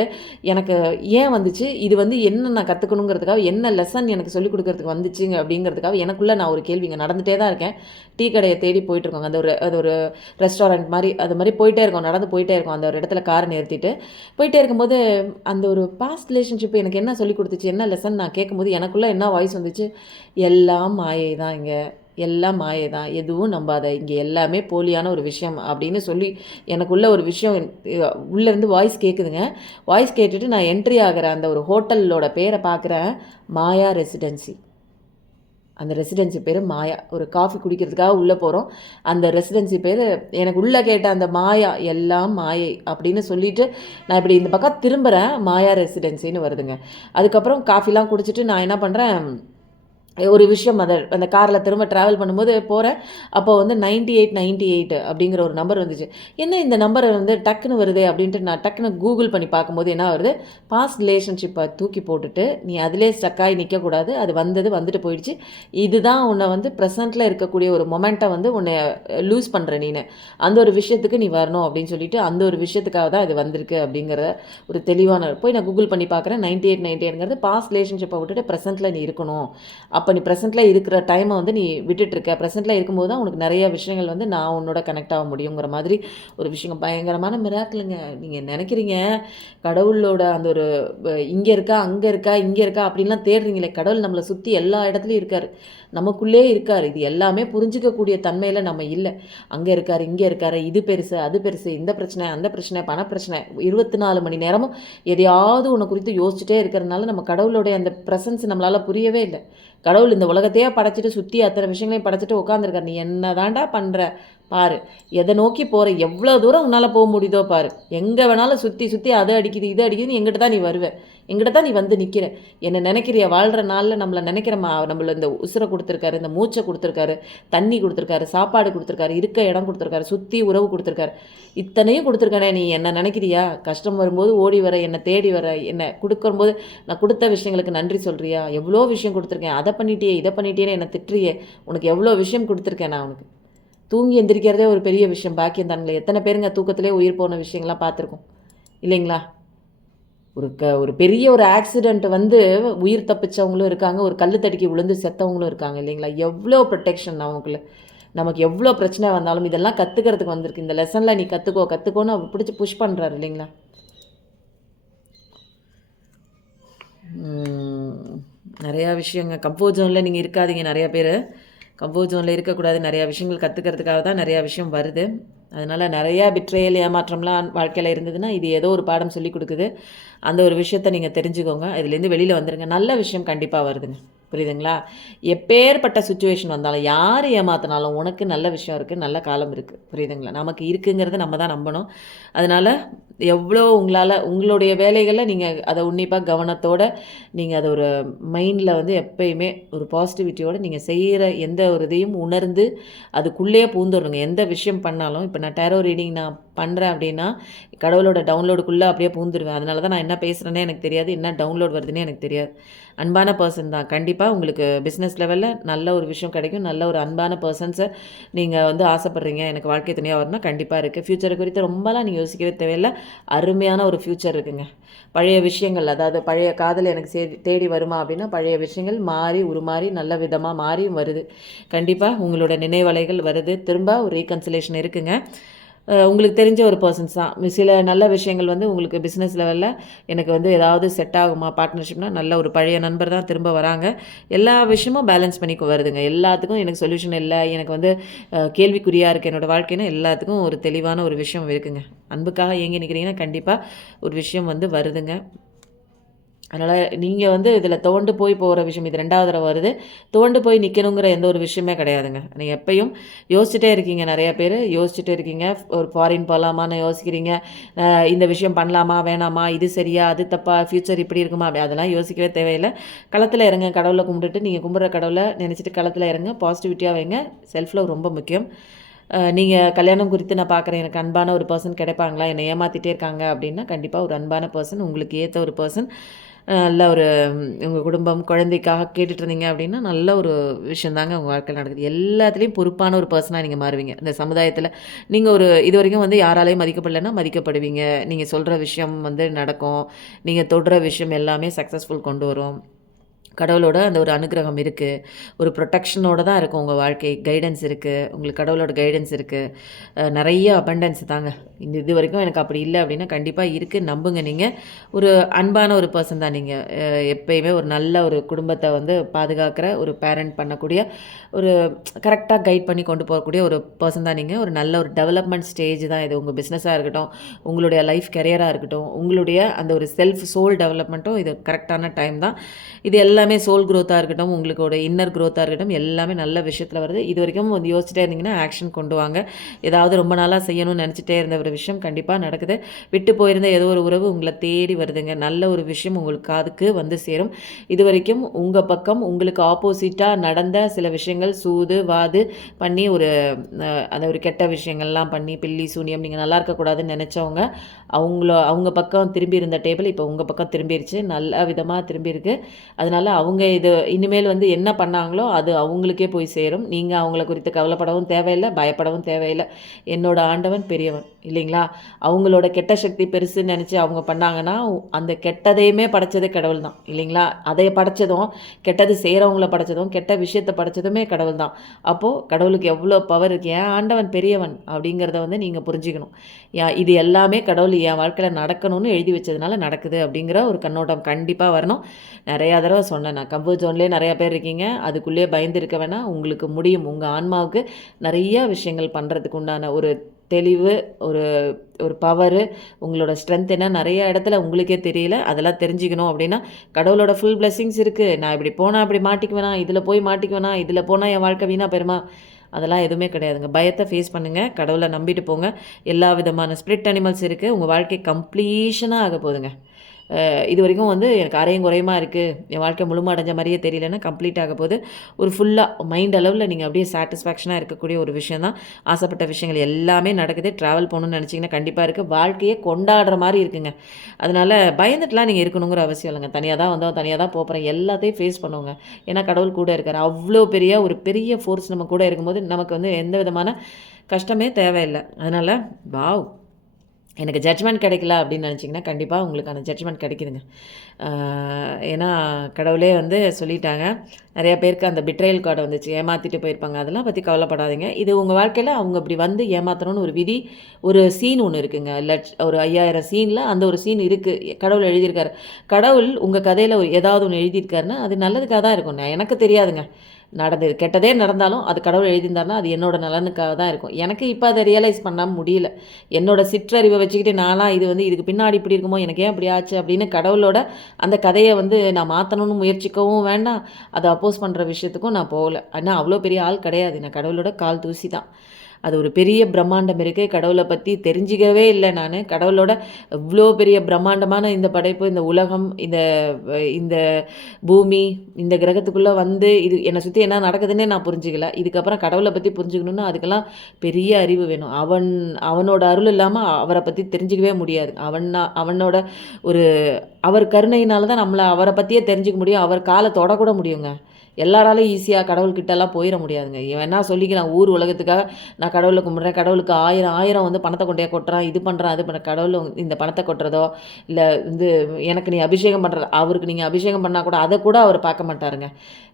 எனக்கு ஏன் வந்துச்சு? இது வந்து என்ன நான் கற்றுக்கணுங்கிறதுக்காக, என்ன லெசன் எனக்கு சொல்லிக் கொடுக்கறதுக்கு வந்துச்சுங்க அப்படிங்கிறதுக்காக எனக்குள்ளே நான் ஒரு கேள்விங்க நடந்துகிட்டே தான் இருக்கேன். டீ கடையை தேடி போயிட்டுருக்கோங்க. அது ஒரு ரெஸ்டாரண்ட் மாதிரி, அது மாதிரி போயிட்டே இருக்கோம். நடந்து போயிட்டே இருக்கோம். அந்த ஒரு இடத்துல காரை நிறுத்திட்டு போயிட்டே இருக்கும்போது, அந்த ஒரு பாஸ்ட் ரிலேஷன்ஷிப் எனக்கு என்ன சொல்லிக் கொடுத்துச்சு, என்ன லெசன் நான் கேட்கும்போது எனக்குள்ளே என்ன வாய்ஸ் வந்துச்சு, எல்லாம் மாயை தான் இங்க. எல்லாம் மாயை தான். எதுவும் நம்பாத. இங்கே எல்லாமே போலியான ஒரு விஷயம் அப்படின்னு சொல்லி எனக்குள்ள ஒரு விஷயம் உள்ளேருந்து வாய்ஸ் கேட்குதுங்க. வாய்ஸ் கேட்டுட்டு நான் என்ட்ரி ஆகிறேன். அந்த ஒரு ஹோட்டலோட பேரை பார்க்குறேன். மாயா ரெசிடென்சி. அந்த ரெசிடென்சி பேர் மாயா. ஒரு காஃபி குடிக்கிறதுக்காக உள்ளே போகிறோம். அந்த ரெசிடென்சி பேர் எனக்கு உள்ளே கேட்ட அந்த மாயா, எல்லாம் மாயை அப்படின்னு சொல்லிவிட்டு நான் இப்படி இந்த பக்கம் திரும்புகிறேன். மாயா ரெசிடென்சின்னு வருதுங்க. அதுக்கப்புறம் காஃபிலாம் குடிச்சிட்டு நான் என்ன பண்ணுறேன், ஒரு விஷயம் அந்த காரில் திரும்ப ட்ராவல் பண்ணும்போது போகிறேன். அப்போ வந்து 9898 அப்படிங்கிற ஒரு நம்பர் வந்துச்சு. என்ன இந்த நம்பர் வந்து டக்குன்னு வருது அப்படின்ட்டு நான் டக்குன்னு கூகுள் பண்ணி பார்க்கும்போது என்ன வருது, பாஸ்ட் ரிலேஷன்ஷிப்பை தூக்கி போட்டுட்டு நீ அதிலே ஸ்டக்காகி நிற்கக்கூடாது. அது வந்துட்டு போயிடுச்சு. இதுதான் உன்னை வந்து ப்ரெசண்ட்டில் இருக்கக்கூடிய ஒரு மொமெண்ட்டை வந்து உன்னை லூஸ் பண்ணுற நீனு. அந்த ஒரு விஷயத்துக்கு நீ வரணும் அப்படின்னு சொல்லிட்டு அந்த ஒரு விஷயத்துக்காக தான் இது வந்திருக்கு அப்படிங்கிற ஒரு தெளிவான போய் நான் கூகுள் பண்ணி பார்க்குறேன். 9898ங்கிறது பாஸ்ட் ரிலேஷன்ஷிப்பை விட்டுட்டு ப்ரெசண்ட்டில் நீ இருக்கணும். அப்போ நீ ப்ரெசென்ட்டில் இருக்கிற டைமை வந்து நீ விட்டுட்டுருக்க. ப்ரெசென்ட்டில் இருக்கும்போது தான் உனக்கு நிறைய விஷயங்கள் வந்து நான் உன்னோட கனெக்ட் ஆக முடியுங்கிற மாதிரி ஒரு விஷயம். பயங்கரமான மிராக்கிளுங்க. நீங்கள் நினைக்கிறீங்க கடவுளோட அந்த ஒரு இங்கே இருக்கா, அங்கே இருக்கா, இங்கே இருக்கா அப்படின்லாம் தேடுறீங்களே, கடவுள் நம்மளை சுற்றி எல்லா இடத்துலையும் இருக்கார். நமக்குள்ளே இருக்கார். இது எல்லாமே புரிஞ்சிக்கக்கூடிய தன்மையில் நம்ம இல்லை. அங்கே இருக்கார், இங்கே இருக்கார், இது பெருசு, அது பெருசு, இந்த பிரச்சனை, அந்த பிரச்சனை, பணப்பிரச்சனை, 24 மணி நேரமும் எதையாவது ஒன்று குறித்து யோசிச்சுட்டே இருக்கிறதுனால நம்ம கடவுளுடைய அந்த ப்ரெசன்ஸ் நம்மளால் புரியவே இல்லை. கடவுள் இந்த உலகத்தையே படைச்சிட்டு சுற்றி அத்தனை விஷயங்களையும் படைச்சிட்டு உட்காந்துருக்காரு. நீ என்ன தாண்டா பண்ணுற பாரு, எதை நோக்கி போகிற, எவ்வளோ தூரம் உன்னால் போக முடியுதோ பாரு, எங்கே வேணாலும் சுற்றி சுற்றி அதை அடிக்குது இதை அடிக்குதுன்னு எங்கிட்ட தான் நீ வருவ, எங்கிட்ட தான் நீ வந்து நிற்கிற. என்னை நினைக்கிறிய, வாழ்கிற நாளில் நம்மளை நினைக்கிறமா, நம்மள இந்த உசுரை கொடுத்துருக்காரு, இந்த மூச்சை கொடுத்துருக்காரு, தண்ணி கொடுத்துருக்காரு, சாப்பாடு கொடுத்துருக்காரு, இருக்க இடம் கொடுத்துருக்காரு, சுற்றி உறவு கொடுத்துருக்காரு, இத்தனையும் கொடுத்துருக்கானே. நீ என்ன நினைக்கிறியா? கஷ்டம் வரும்போது ஓடி வர, என்னை தேடி வர, என்னை கொடுக்கும்போது நான் கொடுத்த விஷயங்களுக்கு நன்றி சொல்கிறியா? எவ்வளோ விஷயம் கொடுத்துருக்கேன், அதை பண்ணிட்டியே இதை பண்ணிட்டியேன்னு என்னை திட்டுறியே. உனக்கு எவ்வளோ விஷயம் கொடுத்துருக்கேன் நான் உனக்கு. தூங்கி எந்திரிக்கிறதே ஒரு பெரிய விஷயம், பாக்கியம் தானுங்களே. எத்தனை பேருங்க தூக்கத்திலே உயிர் போன விஷயங்கள்லாம் பார்த்துருக்கோம் இல்லைங்களா? ஒரு பெரிய ஒரு ஆக்சிடெண்ட் வந்து உயிர் தப்பிச்சவங்களும் இருக்காங்க, ஒரு கல் தடுக்கி விழுந்து செத்தவங்களும் இருக்காங்க இல்லைங்களா? எவ்வளோ ப்ரொடெக்ஷன் அவங்களுக்குள்ள. நமக்கு எவ்வளோ பிரச்சனை வந்தாலும் இதெல்லாம் கற்றுக்கிறதுக்கு வந்திருக்கு. இந்த லெசனில் நீ கற்றுக்கோன்னு அவர் பிடிச்சி புஷ் பண்ணுறாரு இல்லைங்களா? நிறையா விஷயங்க. கம்ஃபர்ட் ஜோனில் நீங்கள் இருக்காதீங்க. நிறையா பேர் கம்ஃபர்ட் ஜோனில் இருக்கக்கூடாது. நிறையா விஷயங்கள் கற்றுக்கிறதுக்காக தான் நிறையா விஷயம் வருது. அதனால் நிறையா பிட்ரேயல், ஏமாற்றம்லாம் வாழ்க்கையில் இருந்ததுன்னா இது ஏதோ ஒரு பாடம் சொல்லி கொடுக்குது. அந்த ஒரு விஷயத்தை நீங்கள் தெரிஞ்சுக்கோங்க. இதுலேருந்து வெளியில் வந்துடுங்க. நல்ல விஷயம் கண்டிப்பாக வருதுங்க. புரியுதுங்களா? எப்பேற்பட்ட சுச்சுவேஷன் வந்தாலும், யார் ஏமாத்தினாலும் உனக்கு நல்ல விஷயம் இருக்குது, நல்ல காலம் இருக்குது. புரியுதுங்களா? நமக்கு இருக்குங்கிறத நம்ம தான் நம்பணும். அதனால் எவ்வளோ உங்களுடைய வேலைகளில் நீங்கள் அதை உன்னிப்பாக கவனத்தோடு நீங்கள் அதை ஒரு மைண்டில் வந்து எப்பயுமே ஒரு பாசிட்டிவிட்டியோடு நீங்கள் செய்கிற எந்த ஒரு இதையும் உணர்ந்து அதுக்குள்ளேயே பூந்துடுங்க. எந்த விஷயம் பண்ணாலும், இப்போ நான் டேரோ ரீடிங் நான் பண்ணுறேன் அப்படின்னா கடவுளோட டவுன்லோடுக்குள்ளே அப்படியே பூந்துடுவேன். அதனால தான் நான் என்ன பேசுகிறேன்னே எனக்கு தெரியாது, என்ன டவுன்லோட் வருதுன்னே எனக்கு தெரியாது. அன்பான பர்சன் தான். கண்டிப்பாக உங்களுக்கு பிஸ்னஸ் லெவலில் நல்ல ஒரு விஷயம் கிடைக்கும். நல்ல ஒரு அன்பான பர்சன்ஸை நீங்கள் வந்து ஆசைப்பட்றீங்க, எனக்கு வாழ்க்கை துணையாக வரணும்னா கண்டிப்பாக இருக்குது. ஃப்யூச்சரை குறித்து ரொம்பலாம் நீங்கள் யோசிக்கவே தேவையில்லை. அருமையான ஒரு ஃப்யூச்சர் இருக்குங்க. பழைய விஷயங்கள், அதாவது பழைய காதல் எனக்கு தேடி வருமா அப்படின்னா பழைய விஷயங்கள் மாறி உருமாறி நல்ல விதமாக மாறியும் வருது. கண்டிப்பாக உங்களோட நினைவலைகள் வருது. திரும்ப ஒரு ரீகன்சிலேஷன் இருக்குங்க. உங்களுக்கு தெரிஞ்ச ஒரு பர்சன்ஸ் தான். சில நல்ல விஷயங்கள் வந்து உங்களுக்கு பிஸ்னஸ் லெவலில் எனக்கு வந்து ஏதாவது செட் ஆகுமா பார்ட்னர்ஷிப்னா, நல்ல ஒரு பழைய நண்பர் தான் திரும்ப வராங்க. எல்லா விஷயமும் பேலன்ஸ் பண்ணி வருதுங்க. எல்லாத்துக்கும் எனக்கு சொல்யூஷன் இல்ல. எனக்கு வந்து கேள்விக்குறியா இருக்கு என்னோட வாழ்க்கைன்னா, எல்லாத்துக்கும் ஒரு தெளிவான ஒரு விஷயம் இருக்குங்க. அன்புக்காக ஏங்கி நிற்கிறீங்கன்னா, கண்டிப்பா ஒரு விஷயம் வந்து வருதுங்க. அதனால் நீங்கள் வந்து இதில் துவண்டு போய் போகிற விஷயம் இது 2வது தடவ வருது. துவண்டு போய் நிற்கணுங்கிற எந்த ஒரு விஷயமே கிடையாதுங்க. நீங்கள் எப்பயும் யோசிச்சுட்டே இருக்கீங்க. நிறைய பேர் யோசிச்சுட்டே இருக்கீங்க. ஒரு ஃபாரின் போகலாமான்னு யோசிக்கிறீங்க. இந்த விஷயம் பண்ணலாமா வேணாமா, இது சரியா அது தப்பா, ஃப்யூச்சர் இப்படி இருக்குமா அப்படி அதெல்லாம் யோசிக்கவே தேவையில்லை. களத்தில் இறங்க, கடவுளை கும்பிட்டுட்டு நீங்கள் கும்பிட்ற கடவுளை நினச்சிட்டு களத்தில் இறங்க, பாசிட்டிவிட்டியாக வைங்க. செல்ஃப் லவ் ரொம்ப முக்கியம். நீங்கள் கல்யாணம் குறித்து நான் பார்க்குறேன், எனக்கு அன்பான ஒரு பர்சன் கிடைப்பாங்களா, என்னை ஏமாற்றிட்டே இருக்காங்க அப்படின்னா, கண்டிப்பாக ஒரு அன்பான பர்சன், உங்களுக்கு ஏற்ற ஒரு பர்சன், நல்ல ஒரு உங்கள் குடும்பம், குழந்தைக்காக கேட்டுட்டு இருந்தீங்க அப்படின்னா, நல்ல ஒரு விஷயம் தாங்க உங்கள் வாழ்க்கையில் நடக்குது. எல்லாத்துலேயும் பொறுப்பான ஒரு பர்சனாக நீங்கள் மாறுவீங்க. இந்த சமுதாயத்தில் நீங்கள் ஒரு இதுவரைக்கும் வந்து யாராலையும் மதிக்கப்படலைன்னா மதிக்கப்படுவீங்க. நீங்கள் சொல்கிற விஷயம் வந்து நடக்கும். நீங்கள் தொடுற விஷயம் எல்லாமே சக்ஸஸ்ஃபுல் கொண்டு வரும். கடவுளோட அந்த ஒரு அனுகிரகம் இருக்குது. ஒரு ப்ரொடெக்ஷனோட தான் இருக்கும் உங்கள் வாழ்க்கை. கைடன்ஸ் இருக்குது. உங்களுக்கு கடவுளோட கைடன்ஸ் இருக்குது. நிறைய அபண்டன்ஸ் தாங்க. இது வரைக்கும் எனக்கு அப்படி இல்லை அப்படின்னா கண்டிப்பாக இருக்குது. நம்புங்க நீங்கள். ஒரு அன்பான ஒரு பர்சன் தான் நீங்கள். எப்பயுமே ஒரு நல்ல ஒரு குடும்பத்தை வந்து பாதுகாக்கிற ஒரு பேரண்ட் பண்ணக்கூடிய ஒரு கரெக்டாக கைட் பண்ணி கொண்டு போகக்கூடிய ஒரு பர்சன் தான் நீங்கள். ஒரு நல்ல ஒரு டெவலப்மெண்ட் ஸ்டேஜ் தான் இது. உங்கள் பிஸ்னஸாக இருக்கட்டும், உங்களுடைய லைஃப் கெரியராக இருக்கட்டும், உங்களுடைய அந்த ஒரு செல்ஃப் சோல் டெவலப்மெண்ட்டும் இது கரெக்டான டைம் தான். இது எல்லாமே சோல் க்ரோத்தாக இருக்கட்டும், உங்களுக்கோட இன்னர் க்ரோத்தாக இருக்கட்டும், எல்லாமே நல்ல விஷயத்தில் வருது. இது வரைக்கும் வந்து யோசிச்சிட்டே இருந்தீங்கன்னா ஆக்ஷன் கொண்டு வாங்க. ஏதாவது ரொம்ப நாளாக செய்யணும்னு நினச்சிட்டே இருந்த ஒரு விஷயம் கண்டிப்பாக நடக்குது. விட்டு போயிருந்த ஏதோ ஒரு உறவு உங்களை தேடி வருதுங்க. நல்ல ஒரு விஷயம் உங்களுக்கு காதுக்கு வந்து சேரும். இது வரைக்கும் உங்கள் பக்கம் உங்களுக்கு ஆப்போசிட்டாக நடந்த சில விஷயங்கள் சூது வாது பண்ணி ஒரு அந்த ஒரு கெட்ட விஷயங்கள்லாம் பண்ணி பில்லி சூனியம் நீங்கள் நல்லா இருக்கக்கூடாதுன்னு நினச்சவங்க அவங்க பக்கம் திரும்பி இருந்த டேபிள் இப்போ உங்கள் பக்கம் திரும்பிடுச்சு. நல்ல விதமாக திரும்பியிருக்கு. அதனால் அவங்க இது இனிமேல் வந்து என்ன பண்ணாங்களோ அது அவங்களுக்கே போய் சேரும். நீங்கள் அவங்கள குறித்து கவலைப்படவும் தேவையில்லை, பயப்படவும் தேவையில்லை. என்னோட ஆண்டவன் பெரியவன் இல்லைங்களா? அவங்களோட கெட்ட சக்தி பெருசுன்னு நினச்சி அவங்க பண்ணாங்கன்னா அந்த கெட்டதையுமே படைச்சதே கடவுள் தான் இல்லைங்களா? அதை படைச்சதும் கெட்டது செய்கிறவங்கள படைச்சதும் கெட்ட விஷயத்தை படைச்சதுமே கடவுள் தான். அப்போது கடவுளுக்கு எவ்வளோ பவர் இருக்குது. ஏன் ஆண்டவன் பெரியவன் அப்படிங்கிறத வந்து நீங்கள் புரிஞ்சுக்கணும். இது எல்லாமே கடவுள் என் வாழ்க்கையில் நடக்கணும்னு எழுதி வச்சதுனால நடக்குது அப்படிங்கிற ஒரு கண்ணோட்டம் கண்டிப்பாக வரணும். நிறையா தடவை சொன்னேன் நான். கம்ஃபர்ட் ஜோன்லேயே நிறையா பேர் இருக்கீங்க. அதுக்குள்ளேயே பயந்து இருக்க வேணாம். உங்களுக்கு முடியும். உங்கள் ஆன்மாவுக்கு நிறையா விஷயங்கள் பண்ணுறதுக்கு உண்டான ஒரு தெளிவு, ஒரு ஒரு பவரு, உங்களோட ஸ்ட்ரென்த் என்ன நிறைய இடத்துல உங்களுக்கே தெரியல. அதெல்லாம் தெரிஞ்சுக்கணும் அப்படின்னா கடவுளோட ஃபுல் பிளெஸிங்ஸ் இருக்குது. நான் இப்படி போனால் அப்படி மாட்டிக்குவேனா, இதில் போய் மாட்டிக்குவேனா, இதில் போனால் என் வாழ்க்கை வீணாக போயிருமா, அதெல்லாம் எதுவுமே கிடையாதுங்க. பயத்தை ஃபேஸ் பண்ணுங்கள். கடவுளை நம்பிட்டு போங்க. எல்லா விதமான ஸ்பிரிட் அனிமல்ஸ் இருக்குது. உங்கள் வாழ்க்கை கம்ப்ளீஷனாக ஆக போகுதுங்க. இது வரைக்கும் வந்து எனக்கு அரையும் குறையுமா இருக்குது, என் வாழ்க்கை முழுமை அடைஞ்ச மாதிரியே தெரியலன்னா கம்ப்ளீட் ஆக போது ஒரு ஃபுல்லாக மைண்ட் அளவில் நீங்கள் அப்படியே சாட்டிஸ்ஃபேக்ஷனாக இருக்கக்கூடிய ஒரு விஷயம் தான். ஆசைப்பட்ட விஷயங்கள் எல்லாமே நடக்குது. ட்ராவல் போகணுன்னு நினச்சிங்கன்னா கண்டிப்பாக இருக்குது. வாழ்க்கையை கொண்டாடுற மாதிரி இருக்குங்க. அதனால் பயந்துட்டுலாம் நீங்கள் இருக்கணுங்கிற அவசியம் இல்லைங்க. தனியாக தான் வந்தோம், தனியாக தான் போகிறேன், எல்லாத்தையும் ஃபேஸ் பண்ணுவோங்க. ஏன்னா கடவுள் கூட இருக்கார். அவ்வளோ ஒரு பெரிய ஃபோர்ஸ் நம்ம கூட இருக்கும்போது நமக்கு வந்து எந்த விதமான கஷ்டமே தேவையில்லை. அதனால் வாவ், எனக்கு ஜட்ஜ்மெண்ட் கிடைக்கல அப்படின்னு நினச்சிங்கன்னா கண்டிப்பாக உங்களுக்கு அந்த ஜட்ஜ்மெண்ட் கிடைக்குதுங்க. ஏன்னா கடவுளே வந்து சொல்லிட்டாங்க. நிறையா பேருக்கு அந்த பிட்ரையல் கார்டு வந்துச்சு, ஏமாற்றிட்டு போயிருப்பாங்க. அதெல்லாம் பற்றி கவலைப்படாதீங்க. இது உங்கள் வாழ்க்கையில் அவங்க இப்படி வந்து ஏமாற்றணும்னு ஒரு விதி, ஒரு சீன் ஒன்று இருக்குங்க. ஒரு 5000 சீனில் அந்த ஒரு சீன் இருக்குது. கடவுள் எழுதியிருக்காரு. கடவுள் உங்கள் கதையில் ஏதாவது ஒன்று எழுதியிருக்காருன்னா அது நல்லதுக்காக தான் இருக்கும். எனக்கு தெரியாதுங்க. நடந்தது கெட்டதே நடந்தாலும் அது கடவுள் எழுதியிருந்தாருன்னா அது என்னோட நலனுக்காக தான் இருக்கும். எனக்கு இப்போ அதை ரியலைஸ் பண்ண முடியல. என்னோட சிற்றறிவை வச்சுக்கிட்டு நான்லாம் இது வந்து இதுக்கு பின்னாடி இப்படி இருக்குமோ, எனக்கு ஏன் இப்படி ஆச்சு அப்படின்னு கடவுளோட அந்த கதையை வந்து நான் மாற்றணும்னு முயற்சிக்கவும் வேண்டாம். அதை அப்போஸ் பண்ணுற விஷயத்துக்கும் நான் போகல. ஆனால் அவ்வளோ பெரிய ஆள் கிடையாது. நான் கடவுளோட கால் தூசி தான். அது ஒரு பெரிய பிரம்மாண்டம் இருக்குது. கடவுளை பற்றி தெரிஞ்சிக்கவே இல்லை நான். கடவுளோட இவ்வளோ பெரிய பிரம்மாண்டமான இந்த படைப்பு, இந்த உலகம், இந்த இந்த பூமி, இந்த கிரகத்துக்குள்ளே வந்து இது என்னை சுற்றி என்ன நடக்குதுன்னே நான் புரிஞ்சிக்கல. இதுக்கப்புறம் கடவுளை பற்றி புரிஞ்சுக்கணுன்னா அதுக்கெல்லாம் பெரிய அறிவு வேணும். அவனோட அருள் இல்லாமல் அவரை பற்றி தெரிஞ்சிக்கவே முடியாது. அவனோட ஒரு அவர் கருணையினால தான் அவரை பற்றியே தெரிஞ்சிக்க முடியும். அவர் காலை தொடக்கூட முடியுங்க. எல்லாராலையும் ஈஸியாக கடவுள்கிட்டலாம் போயிட முடியாதுங்க. இவன் என்ன சொல்லிக்கலாம் ஊர் உலகத்துக்காக நான் கடவுளை கும்பிட்றேன், கடவுளுக்கு 1000 வந்து பணத்தை கொண்டே கொட்டுறான், இது பண்ணுறான் அது பண்ண கடவுள் இந்த பணத்தை கொட்டுறதோ இல்லை வந்து எனக்கு நீ அபிஷேகம் பண்ணுற அவருக்கு நீங்கள் அபிஷேகம் பண்ணால் கூட அதை கூட அவர் பார்க்க மாட்டாருங்க.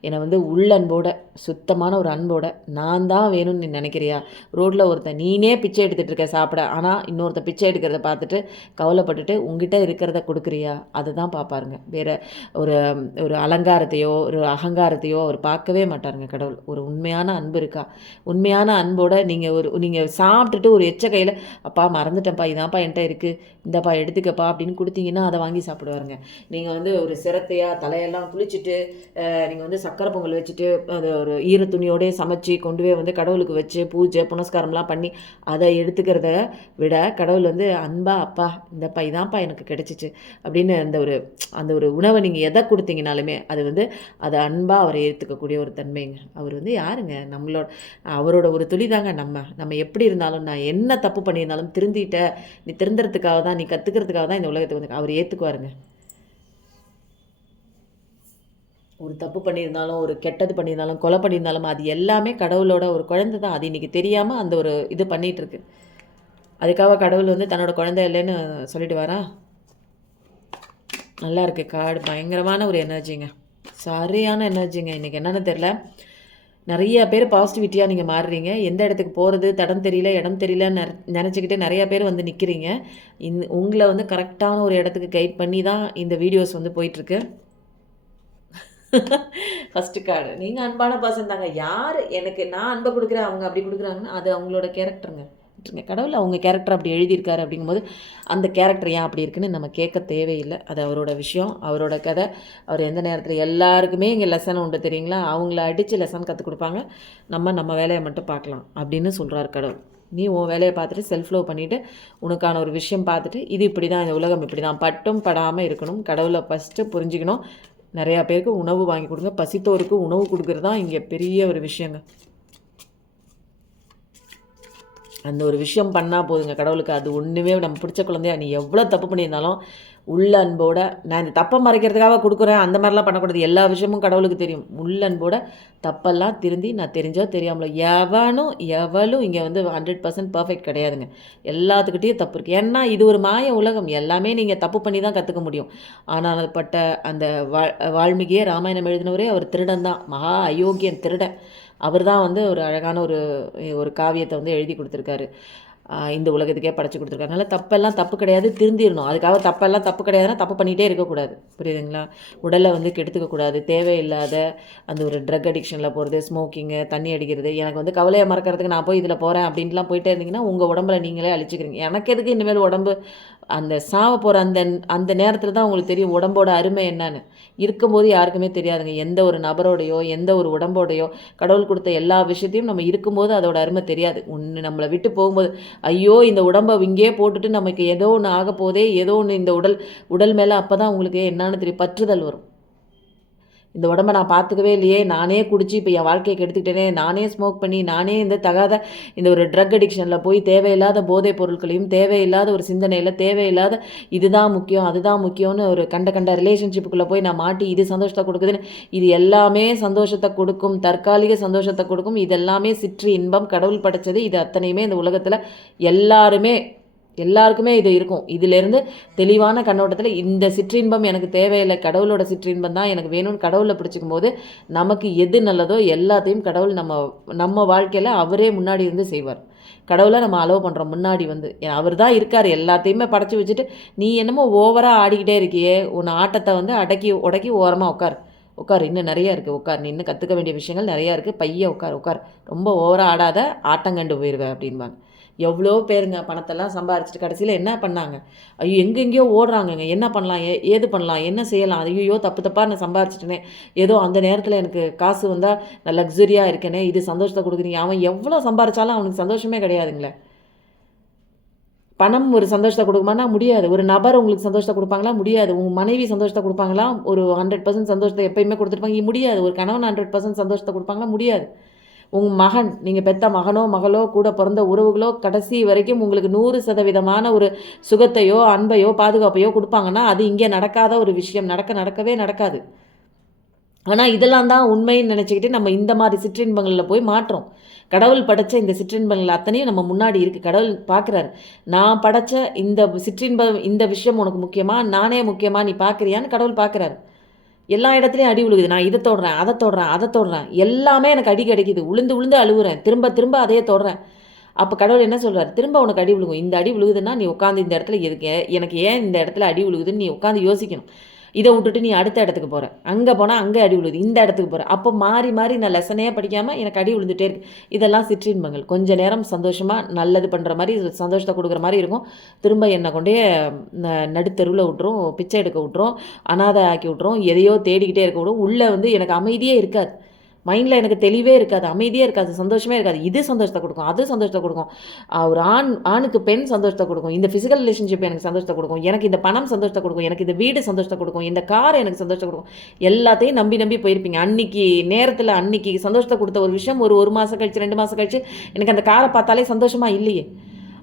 என்னை வந்து உள்ளன்போட சுத்தமான ஒரு அன்போட நான் தான் வேணும்னு நீ நினைக்கிறியா? ரோட்டில் ஒருத்தன் நீனே பிச்சை எடுத்துகிட்டு இருக்க சாப்பிட, ஆனால் இன்னொருத்தன் பிச்சை எடுக்கிறத பார்த்துட்டு கவலைப்பட்டுட்டு உங்ககிட்ட இருக்கிறத கொடுக்குறியா? அதை தான் பார்ப்பாருங்க. வேறு ஒரு ஒரு அலங்காரத்தையோ ஒரு அகங்காரத்தையோ அவர் பார்க்கவே மாட்டாருங்க கடவுள். ஒரு உண்மையான அன்பு இருக்கா? உண்மையான அன்போட நீங்கள் சாப்பிட்டுட்டு ஒரு எச்ச கையில் அப்பா மறந்துட்டேன்ப்பா இதான்ப்பா என்கிட்ட இருக்குது இந்தப்பா எடுத்துக்கப்பா அப்படின்னு கொடுத்தீங்கன்னா அதை வாங்கி சாப்பிடுவாருங்க. நீங்கள் வந்து ஒரு சிரத்தையாக தலையெல்லாம் குளிச்சுட்டு நீங்கள் வந்து சக்கரை பொங்கல் வச்சுட்டு அது ஒரு ஈர துணியோடய சமைச்சு கொண்டு போய் வந்து கடவுளுக்கு வச்சு பூஜை புனஸ்காரம்லாம் பண்ணி அதை எடுத்துக்கிறத விட கடவுள் வந்து அன்பா அப்பா இந்தப்பா இதான்ப்பா எனக்கு கிடைச்சிச்சு அப்படின்னு அந்த ஒரு உணவை நீங்கள் எதை கொடுத்தீங்கனாலுமே அது வந்து அதை அன்பாக அவரை ஏற்றுக்கக்கூடிய ஒரு தன்மைங்க. அவர் வந்து யாருங்க? அவரோட ஒரு துளி தாங்க நம்ம எப்படி இருந்தாலும் நான் என்ன தப்பு பண்ணியிருந்தாலும் திருந்திட்ட நீ திருந்துறதுக்காக தான் நீ கற்றுக்கிறதுக்காக தான் இந்த உலகத்துக்கு வந்து அவர் ஏற்றுக்குவாருங்க. ஒரு தப்பு பண்ணியிருந்தாலும் ஒரு கெட்டது பண்ணியிருந்தாலும் கொலை பண்ணியிருந்தாலும் அது எல்லாமே கடவுளோட ஒரு குழந்தை தான். அது இன்றைக்கி தெரியாமல் அந்த ஒரு இது பண்ணிகிட்ருக்கு. அதுக்காக கடவுள் வந்து தன்னோட குழந்தை இல்லைன்னு சொல்லிட்டு வரா. நல்லா இருக்குது கார்டு. பயங்கரமான ஒரு எனர்ஜிங்க, சரியான எனர்ஜிங்க. இன்றைக்கி என்னென்னு தெரில, நிறைய பேர் பாசிட்டிவிட்டியாக நீங்கள் மாறுறீங்க. எந்த இடத்துக்கு போகிறது தடம் தெரியல இடம் தெரியல நினச்சிக்கிட்டு நிறையா பேர் வந்து நிற்கிறீங்க. உங்களை வந்து கரெக்டான ஒரு இடத்துக்கு கைட் பண்ணி தான் இந்த வீடியோஸ் வந்து போயிட்டுருக்கு. ஃபஸ்ட்டு கார்டு நீங்கள் அன்பான பர்சன் தாங்க. யார் எனக்கு நான் அன்பை கொடுக்குறேன் அவங்க அப்படி கொடுக்குறாங்கன்னா அது அவங்களோட கேரக்டருங்க. கடவுள் அவங்க கேரக்டர் அப்படி எழுதியிருக்காரு. அப்படிங்கும்போது அந்த கேரக்டர் ஏன் அப்படி இருக்குன்னு நம்ம கேட்க தேவையில்லை. அது அவரோட விஷயம், அவரோட கதை. அவர் எந்த நேரத்தில் எல்லாருக்குமே இங்கே லெசன் உண்டு தெரியுங்களா? அவங்கள அடித்து லெசன் கற்றுக் கொடுப்பாங்க. நம்ம வேலையை மட்டும் பார்க்கலாம் அப்படின்னு சொல்கிறார் கடவுள். நீ உன் வேலையை பார்த்துட்டு செல்ஃப் லவ் பண்ணிவிட்டு உனக்கான ஒரு விஷயம் பார்த்துட்டு இது இப்படி தான் இந்த உலகம் இப்படி தான் பட்டும் படாமல் இருக்கணும். கடவுளை ஃபஸ்ட்டு புரிஞ்சுக்கணும். நிறையா பேருக்கு உணவு வாங்கி கொடுங்க. பசித்தோருக்கு உணவு கொடுக்குறது தான் இங்கே பெரிய ஒரு விஷயங்க. அந்த ஒரு விஷயம் பண்ணால் போதுங்க கடவுளுக்கு. அது ஒன்றுமே நம்ம பிடிச்ச குழந்தையா நீ எவ்வளோ தப்பு பண்ணியிருந்தாலும் உள்ள அன்போட நான் இந்த தப்பை மறைக்கிறதுக்காக கொடுக்குறேன் அந்த மாதிரிலாம் பண்ணக்கூடாது. எல்லா விஷயமும் கடவுளுக்கு தெரியும். உள்ள அன்போட தப்பெல்லாம் திருந்தி நான் தெரிஞ்சோ தெரியாமலோ எவளும் இங்கே வந்து 100% பர்ஃபெக்ட் கிடையாதுங்க. எல்லாத்துக்கிட்டேயும் தப்பு இருக்குது. ஏன்னா இது ஒரு மாய உலகம். எல்லாமே நீங்கள் தப்பு பண்ணி தான் கற்றுக்க முடியும். ஆனால் பட்ட அந்த வால்மீகியே ராமாயணம் எழுதினவரே அவர் திருடன் தான், மகா அயோக்கியன் திருடன். அவர் தான் வந்து ஒரு அழகான ஒரு காவியத்தை வந்து எழுதி கொடுத்துருக்காரு. இந்த உலகத்துக்கே படைச்சி கொடுத்துருக்காரு. அதனால் தப்பெல்லாம் தப்பு கிடையாது, திருந்திடணும். அதுக்காக தப்பெல்லாம் தப்பு கிடையாதுன்னா தப்பு பண்ணிகிட்டே இருக்கக்கூடாது. புரியுதுங்களா? உடலை வந்து கெடுத்துக்கக்கூடாது. தேவையில்லாத அந்த ஒரு ட்ரக் அடிக்ஷனில் போகிறது, ஸ்மோக்கிங்கு, தண்ணி அடிக்கிறது, எனக்கு வந்து கவலையை மறக்கிறதுக்கு நான் போய் இதில் போகிறேன் அப்படின்ட்டுலாம் போயிட்டே இருந்தீங்கன்னா உங்கள் உடம்புல நீங்களே அழிச்சிக்கிறீங்க. எனக்கு எதுக்கு இனிமேல் உடம்பு அந்த சாவ போகிற அந்த நேரத்தில் தான் உங்களுக்கு தெரியும் உடம்போட அருமை என்னன்னு. இருக்கும்போது யாருக்குமே தெரியாதுங்க. எந்த ஒரு நபரோடையோ எந்த ஒரு உடம்போடையோ கடவுள் கொடுத்த எல்லா விஷயத்தையும் நம்ம இருக்கும்போது அதோட அருமை தெரியாது. ஒன்று நம்மளை விட்டு போகும்போது ஐயோ இந்த உடம்பை இங்கேயே போட்டுட்டு நமக்கு ஏதோ ஒன்று ஆக போதே ஏதோ ஒன்று இந்த உடல் மேலே அப்போ தான் உங்களுக்கு என்னன்னு தெரியும், பற்றுதல் வரும். இந்த உடம்பை நான் பார்த்துக்கவே இல்லையே, நானே குடிச்சு இப்போ என் வாழ்க்கையை கெடுத்துக்கிட்டேனே, நானே ஸ்மோக் பண்ணி நானே இந்த ஒரு ட்ரக் அடிக்ஷனில் போய் தேவையில்லாத போதைப் பொருட்களையும் தேவையில்லாத ஒரு சிந்தனையில் தேவையில்லாத இதுதான் முக்கியம் அதுதான் முக்கியம்னு ஒரு கண்ட ரிலேஷன்ஷிப்புக்குள்ளே போய் நான் மாட்டி இது சந்தோஷத்தை கொடுக்குதுன்னு இது எல்லாமே சந்தோஷத்தை கொடுக்கும், தற்காலிக சந்தோஷத்தை கொடுக்கும். இது எல்லாமே சிற்று இன்பம், கடவுள் படைச்சது. இது அத்தனையுமே இந்த உலகத்தில் எல்லாருக்குமே இது இருக்கும். இதிலேருந்து தெளிவான கண்ணோட்டத்தில் இந்த சிற்றின்பம் எனக்கு தேவையில்லை, கடவுளோட சிற்றின்பம் தான் எனக்கு வேணும்னு கடவுளை பிடிச்சிக்கும் போது நமக்கு எது நல்லதோ எல்லாத்தையும் கடவுள் நம்ம வாழ்க்கையில் அவரே முன்னாடி இருந்து செய்வார். கடவுளை நம்ம அலோவ் பண்ணுறோம் முன்னாடி வந்து அவர் தான் இருக்கார். எல்லாத்தையுமே படைச்சி வச்சுட்டு நீ என்னமோ ஓவராக ஆடிக்கிட்டே இருக்கியே, உன் ஆட்டத்தை வந்து உடக்கி ஓரமாக உட்கார் இன்னும் நிறையா இருக்குது, உட்கார் நீ இன்னும் கற்றுக்க வேண்டிய விஷயங்கள் நிறையா இருக்குது, பைய உட்கார் ரொம்ப ஓவராக ஆடாத, ஆட்டங்கண்டு போயிடுவேன் அப்படின்பாங்க. எவ்வளோ பேருங்க பணத்தெல்லாம் சம்பாரிச்சிட்டு கடைசியில் என்ன பண்ணாங்க? ஐயோ எங்கெங்கேயோ ஓடுறாங்கங்க. என்ன பண்ணலாம் ஏது பண்ணலாம் என்ன செய்யலாம், ஐயோ தப்பாக நான் சம்பாரிச்சிட்டேனே, ஏதோ அந்த நேரத்தில் எனக்கு காசு வந்தால் நான் லக்ஸுரியாக இருக்கேனே, இது சந்தோஷத்தை கொடுக்குறீங்க. அவன் எவ்வளோ சம்பாரிச்சாலும் அவனுக்கு சந்தோஷமே கிடையாதுங்களே. பணம் ஒரு சந்தோஷத்தை கொடுக்குமானா முடியாது. ஒரு நபர் உங்களுக்கு சந்தோஷத்தை கொடுப்பாங்களா? முடியாது. உங்கள் மனைவி சந்தோஷத்தை கொடுப்பாங்களா? ஒரு 100% சந்தோஷத்தை எப்பயுமே கொடுத்துருப்பாங்க முடியாது. ஒரு கணவன் 100% சந்தோஷத்தை கொடுப்பாங்களா? முடியாது. உங்கள் மகன் நீங்கள் பெற்ற மகனோ மகளோ கூட பிறந்த உறவுகளோ கடைசி வரைக்கும் உங்களுக்கு 100% ஒரு சுகத்தையோ அன்பையோ பாதுகாப்பையோ கொடுப்பாங்கன்னா அது இங்கே நடக்காத ஒரு விஷயம். நடக்கவே நடக்காது. ஆனால் இதெல்லாம் தான் உண்மைன்னு நினச்சிக்கிட்டு நம்ம இந்த மாதிரி சிற்றின்பங்களில் போய் மாட்டுறோம். கடவுள் படைச்ச இந்த சிற்றின்பங்கள் அத்தனையும் நம்ம முன்னாடி இருக்குது. கடவுள் பார்க்குறாரு. நான் படைச்ச இந்த சிற்றின்பம், இந்த விஷயம் உனக்கு முக்கியமா, நானே முக்கியமா, நீ பார்க்குறியான்னு கடவுள் பார்க்குறாரு. எல்லா இடத்துலையும் அடி விழுகுது. நான் இதை தொடுறேன், அதை தொடுறேன், அதை தொடுறேன், எல்லாமே எனக்கு அடி கிடைக்குது. உளுந்து உளுந்து அழுகுறேன், திரும்ப திரும்ப அதே தொடுறேன். அப்போ கடவுள் என்ன சொல்கிறார்? திரும்ப உனக்கு அடி விழுகும். இந்த அடி விழுகுதுன்னா நீ உட்காந்து இந்த இடத்துல எதுக்கு, எனக்கு ஏன் இந்த இடத்துல அடி விழுகுதுன்னு நீ உட்காந்து யோசிக்கணும். இதை விட்டுட்டு நீ அடுத்த இடத்துக்கு போகிற, அங்கே போனால் அங்கே அடி விழுது, இந்த இடத்துக்கு போகிற. அப்போ மாறி மாறி நான் லெசனே படிக்காமல் எனக்கு அடி விழுந்துகிட்டே இருக்கு. இதெல்லாம் சிற்றின்பங்கள். கொஞ்ச நேரம் சந்தோஷமாக நல்லது பண்ணுற மாதிரி, சந்தோஷத்தை கொடுக்குற மாதிரி இருக்கும். திரும்ப என்னை கொண்டே நடுத்தெருவில் விட்டுரும், பிச்சை எடுக்க விட்டுரும், அனாதை ஆக்கி விட்டுரும், எதையோ தேடிக்கிட்டே இருக்க விடும். உள்ளே வந்து எனக்கு அமைதியே இருக்காது. மைண்டில் எனக்கு தெளிவே இருக்காது, அமைதியே இருக்காது, சந்தோஷமே இருக்காது. இது சந்தோஷத்தை கொடுக்கும், அது சந்தோஷத்தை கொடுக்கும். ஒரு ஆணுக்கு பெண் சந்தோஷத்தை கொடுக்கும், இந்த ஃபிசிக்கல் ரிலேஷன்ஷிப் எனக்கு சந்தோஷத்தை கொடுக்கும், எனக்கு இந்த பணம் சந்தோஷத்தை கொடுக்கும், எனக்கு இந்த வீடு சந்தோஷத்தை கொடுக்கும், இந்த கார் எனக்கு சந்தோஷத்தை கொடுக்கும். எல்லாத்தையும் நம்பி நம்பி போயிருப்பீங்க. அன்னைக்கு நேரத்தில் அன்னைக்கு சந்தோஷத்தை கொடுத்த ஒரு விஷயம் ஒரு மாதம் கழிச்சு 2 மாதம் கழிச்சு எனக்கு அந்த காரை பார்த்தாலே சந்தோஷமாக இல்லையே.